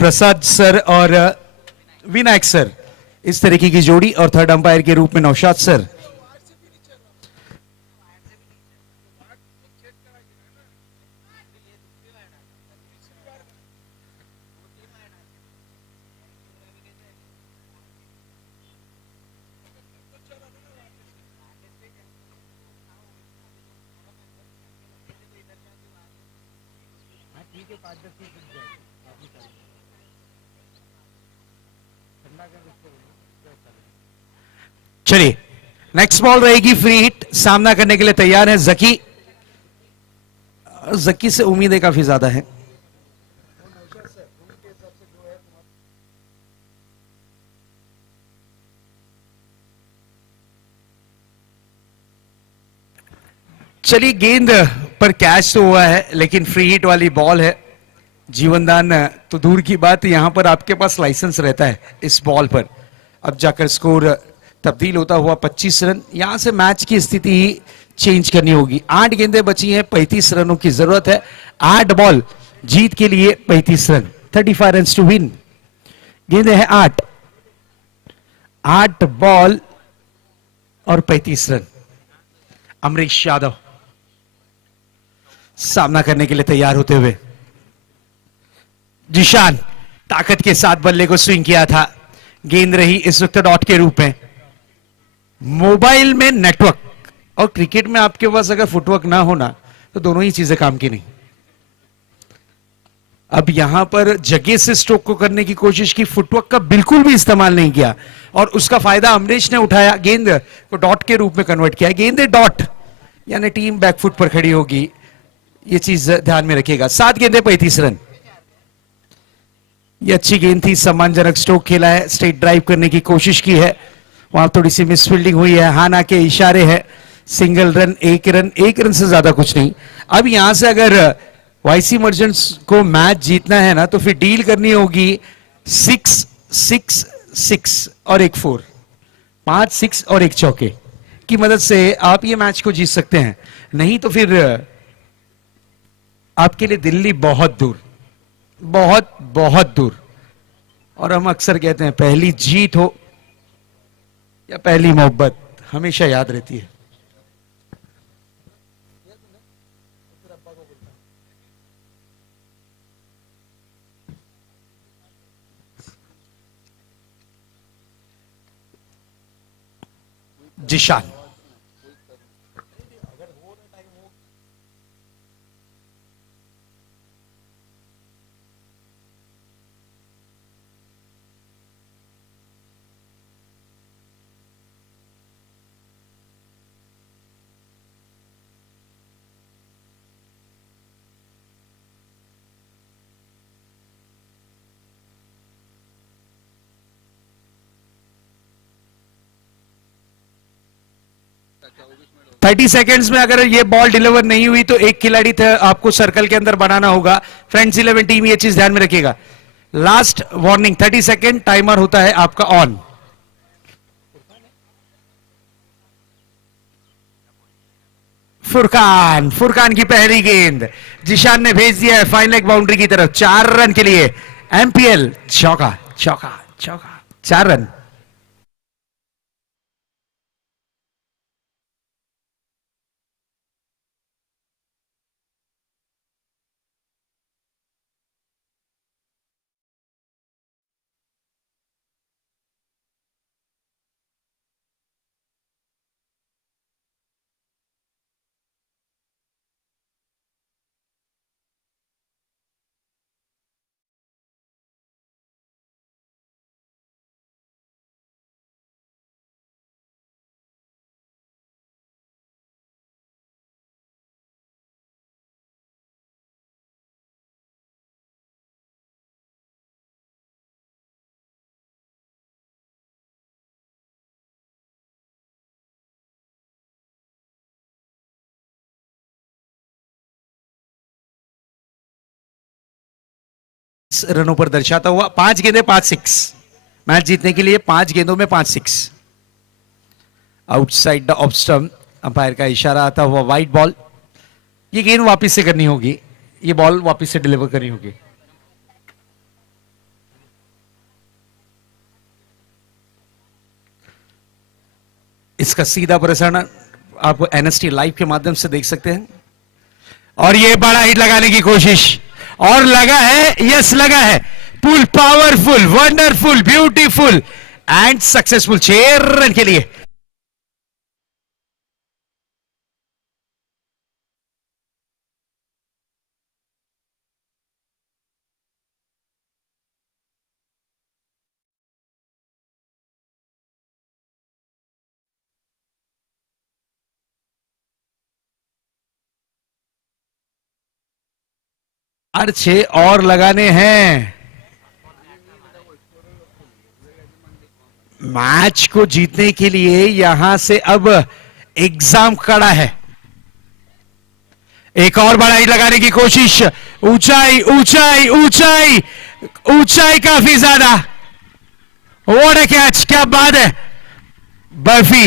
प्रसाद सर और विनायक सर इस तरीके की जोड़ी, और थर्ड अंपायर के रूप में नौशाद सर। चलिए नेक्स्ट बॉल रहेगी फ्री हिट, सामना करने के लिए तैयार है जकी। जकी से उम्मीदें काफी ज्यादा है। चलिए गेंद पर कैच तो हुआ है, लेकिन फ्री हिट वाली बॉल है। जीवनदान तो दूर की बात, यहां पर आपके पास लाइसेंस रहता है इस बॉल पर। अब जाकर स्कोर तब्दील होता हुआ 25 रन। यहां से मैच की स्थिति चेंज करनी होगी। 8 गेंदें बची हैं, 35 रनों की जरूरत है। 8 बॉल जीत के लिए 35 रन, 35 रन टू विन। गेंदें हैं 8 बॉल और 35 रन। अमरीश यादव सामना करने के लिए तैयार होते हुए। जिशान ताकत के साथ बल्ले को स्विंग किया था, गेंद रही इस वक्त डॉट के रूप में। मोबाइल में नेटवर्क और क्रिकेट में आपके पास अगर फुटवर्क ना होना तो दोनों ही चीजें काम की नहीं। अब यहां पर जगह से स्ट्रोक को करने की कोशिश की, फुटवर्क का बिल्कुल भी इस्तेमाल नहीं किया और उसका फायदा अमरीश ने उठाया, गेंद को डॉट के रूप में कन्वर्ट किया। गेंद डॉट यानी टीम बैकफुट पर खड़ी होगी, ये चीज ध्यान में रखिएगा। 7 गेंदें 35 रन। ये अच्छी गेंद थी, सम्मानजनक स्ट्रोक खेला है, स्ट्रेट ड्राइव करने की कोशिश की है, वहां थोड़ी सी मिसफील्डिंग हुई है, हाना के इशारे है। सिंगल रन, 1 रन, 1 रन से ज्यादा कुछ नहीं। अब यहां से अगर वाईसी मर्चेंट्स को मैच जीतना है ना तो फिर डील करनी होगी 6, 6, 6 और एक 4, 5 6 और एक चौके की मदद से आप ये मैच को जीत सकते हैं। नहीं तो फिर आपके लिए दिल्ली बहुत दूर, बहुत बहुत दूर। और हम अक्सर कहते हैं पहली जीत हो या पहली मोहब्बत हमेशा याद रहती है। जिशान थर्टी सेकेंड्स में अगर ये बॉल डिलीवर नहीं हुई तो एक खिलाड़ी आपको सर्कल के अंदर बनाना होगा। फ्रेंड्स 11 टीम ये चीज ध्यान में रखिएगा। लास्ट वार्निंग, 30 सेकेंड टाइमर होता है आपका ऑन। फुरकान की पहली गेंद जिशान ने भेज दिया है फाइन लेग बाउंड्री की तरफ। 4 रन के लिए एमपीएल, चौका चौका चौका, 4 रन। रनों पर दर्शाता हुआ 5 गेंदें 5 6, मैच जीतने के लिए 5 गेंदों में 5 6। Outside the off stump, umpire का इशारा आता हुआ वाइड बॉल। ये गेंद वापस से करनी होगी, ये बॉल वापस से डिलीवर करनी होगी। इसका सीधा प्रसारण आप एनएसटी लाइव के माध्यम से देख सकते हैं। और ये बड़ा हिट लगाने की कोशिश, और लगा है, यस लगा है। Pull powerful, wonderful, beautiful and successful. 6 run के लिए और 6 और लगाने हैं। मैच को जीतने के लिए यहां से अब एग्जाम खड़ा है। एक और बड़ा हिट लगाने की कोशिश, ऊंचाई ऊंचाई ऊंचाई ऊंचाई काफी ज्यादा। व्हाट अ कैच, क्या बात है। बर्फी।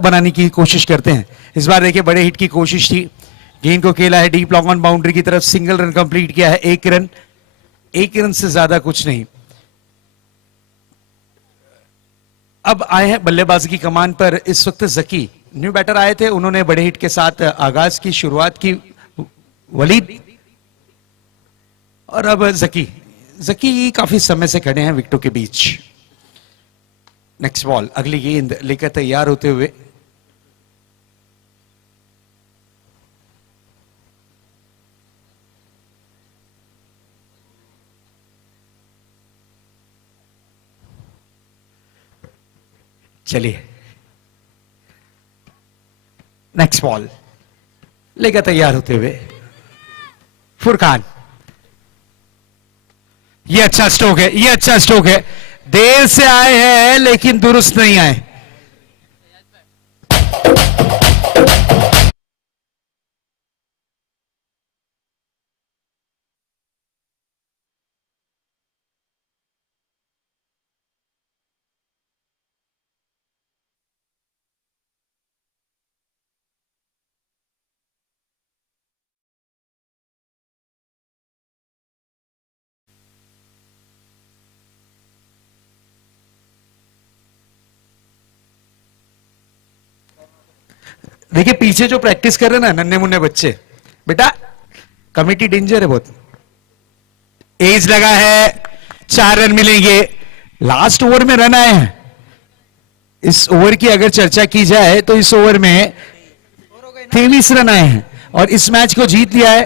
बनाने की कोशिश करते हैं। इस बार देखिए बड़े हिट की कोशिश थी, गेंद को खेला है डीप लॉन्ग ऑन बाउंड्री की तरफ, सिंगल रन कंप्लीट किया है, एक रन से ज्यादा कुछ नहीं। अब आए हैं बल्लेबाजी की कमान पर इस वक्त जकी, न्यू बैटर आए थे, उन्होंने बड़े हिट के साथ आगाज की, शुरुआत की, वलीद और अब जकी काफी समय से खड़े हैं विकेटों के बीच। नेक्स्ट बॉल, अगली गेंद लेकर तैयार होते हुए चलिए, नेक्स्ट बॉल लेकर तैयार होते हुए फुरकान। ये अच्छा स्ट्रोक है, ये अच्छा स्ट्रोक है, देर से आए हैं लेकिन दुरुस्त नहीं आए। देखिए पीछे जो प्रैक्टिस कर रहे हैं ना नन्हे मुन्ने बच्चे, बेटा कमिटी डेंजर है बहुत। एज लगा है, 4 रन मिलेंगे, लास्ट ओवर में रन आए हैं। इस ओवर की अगर चर्चा की जाए तो इस ओवर में 23 रन आए हैं और इस मैच को जीत लिया है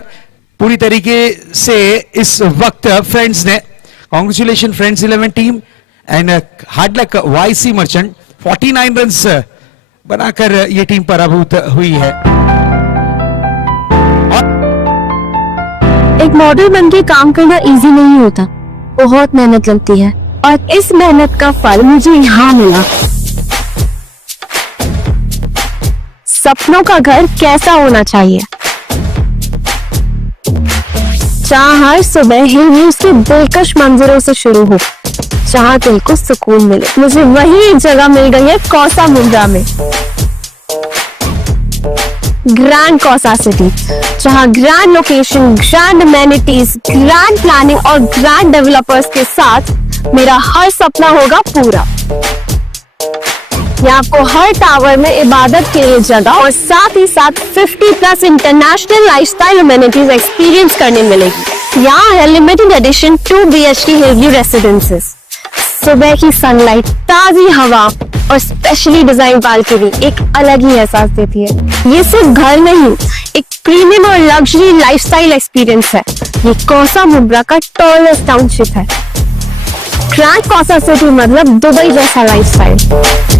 पूरी तरीके से इस वक्त फ्रेंड्स ने। Congratulation friends 11 team and hard luck YC merchant. 49 runs बनाकर ये टीम पराभूत हुई है। एक मॉडल बन के काम करना इजी नहीं होता, बहुत मेहनत लगती है और इस मेहनत का फल मुझे यहाँ मिला। सपनों का घर कैसा होना चाहिए, जहाँ हर सुबह ही न्यूज के दिलकश मंजरों से शुरू हो, जहाँ दिल को सुकून मिले। मुझे वही एक जगह मिल गई है कौसा मुंद्रा में, ग्रैंड कौसा सिटी, जहाँ grand location, grand amenities, grand planning और ग्रैंड डेवलपर्स के साथ मेरा हर सपना होगा पूरा। यहाँ आपको हर टावर में इबादत के लिए जगह और साथ ही साथ 50+ इंटरनेशनल लाइफस्टाइल अमेनिटीज एक्सपीरियंस करने मिलेगी। यहाँ है limited edition 2 BHK Hillview residences. सुबह की सनलाइट, ताजी हवा और स्पेशली डिजाइन बालकनी एक अलग ही एहसास देती है। ये सिर्फ घर नहीं, एक प्रीमियम और लग्जरी लाइफस्टाइल एक्सपीरियंस है। ये कौसा मुंद्रा का टॉलेस्ट टाउनशिप है। ग्रैंड कौसा सिटी मतलब दुबई जैसा लाइफस्टाइल।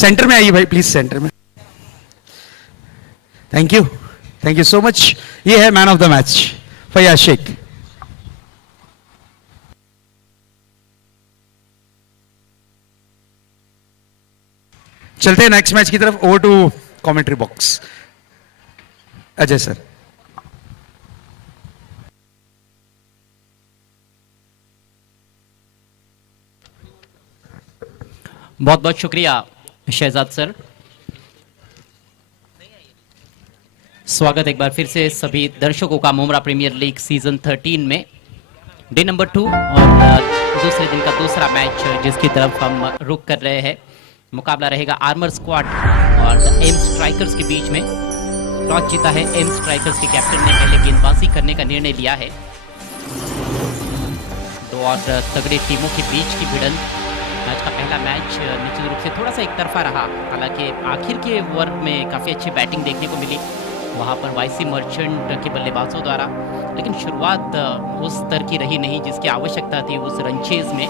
सेंटर में आइए भाई प्लीज, सेंटर में। Thank you so much. ये है man of the match Faiyaz Sheikh. चलते हैं नेक्स्ट मैच की तरफ। Over to commentary box, Ajay sir. बहुत बहुत शुक्रिया शहजाद सर। स्वागत एक बार फिर से सभी दर्शकों का मुमरा प्रीमियर लीग सीजन 13 में डे नंबर 2 और दूसरे दिन का दूसरा मैच जिसकी तरफ हम रुख कर रहे हैं। मुकाबला रहेगा आर्मर स्क्वाड और एम स्ट्राइकर्स के बीच में। टॉस जीता है एम स्ट्राइकर्स के कैप्टन ने, पहले गेंदबाजी करने का निर्णय लिया है। दो और तगड़ी टीमों के बीच की भिड़ंत। मैच का पहला मैच निश्चित रूप से थोड़ा सा एक तरफा रहा, हालांकि आखिर के ओवर में काफ़ी अच्छी बैटिंग देखने को मिली वहां पर वाईसी मर्चेंट के बल्लेबाजों द्वारा, लेकिन शुरुआत उस स्तर की रही नहीं जिसकी आवश्यकता थी उस रनचेज में,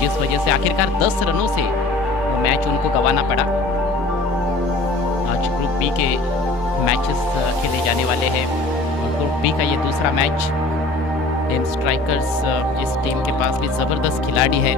जिस वजह से आखिरकार 10 रनों से वो मैच उनको गंवाना पड़ा। आज ग्रुप बी के मैचेस खेले जाने वाले हैं। ग्रुप बी का ये दूसरा मैच। एम स्ट्राइकर्स इस टीम के पास भी ज़बरदस्त खिलाड़ी है।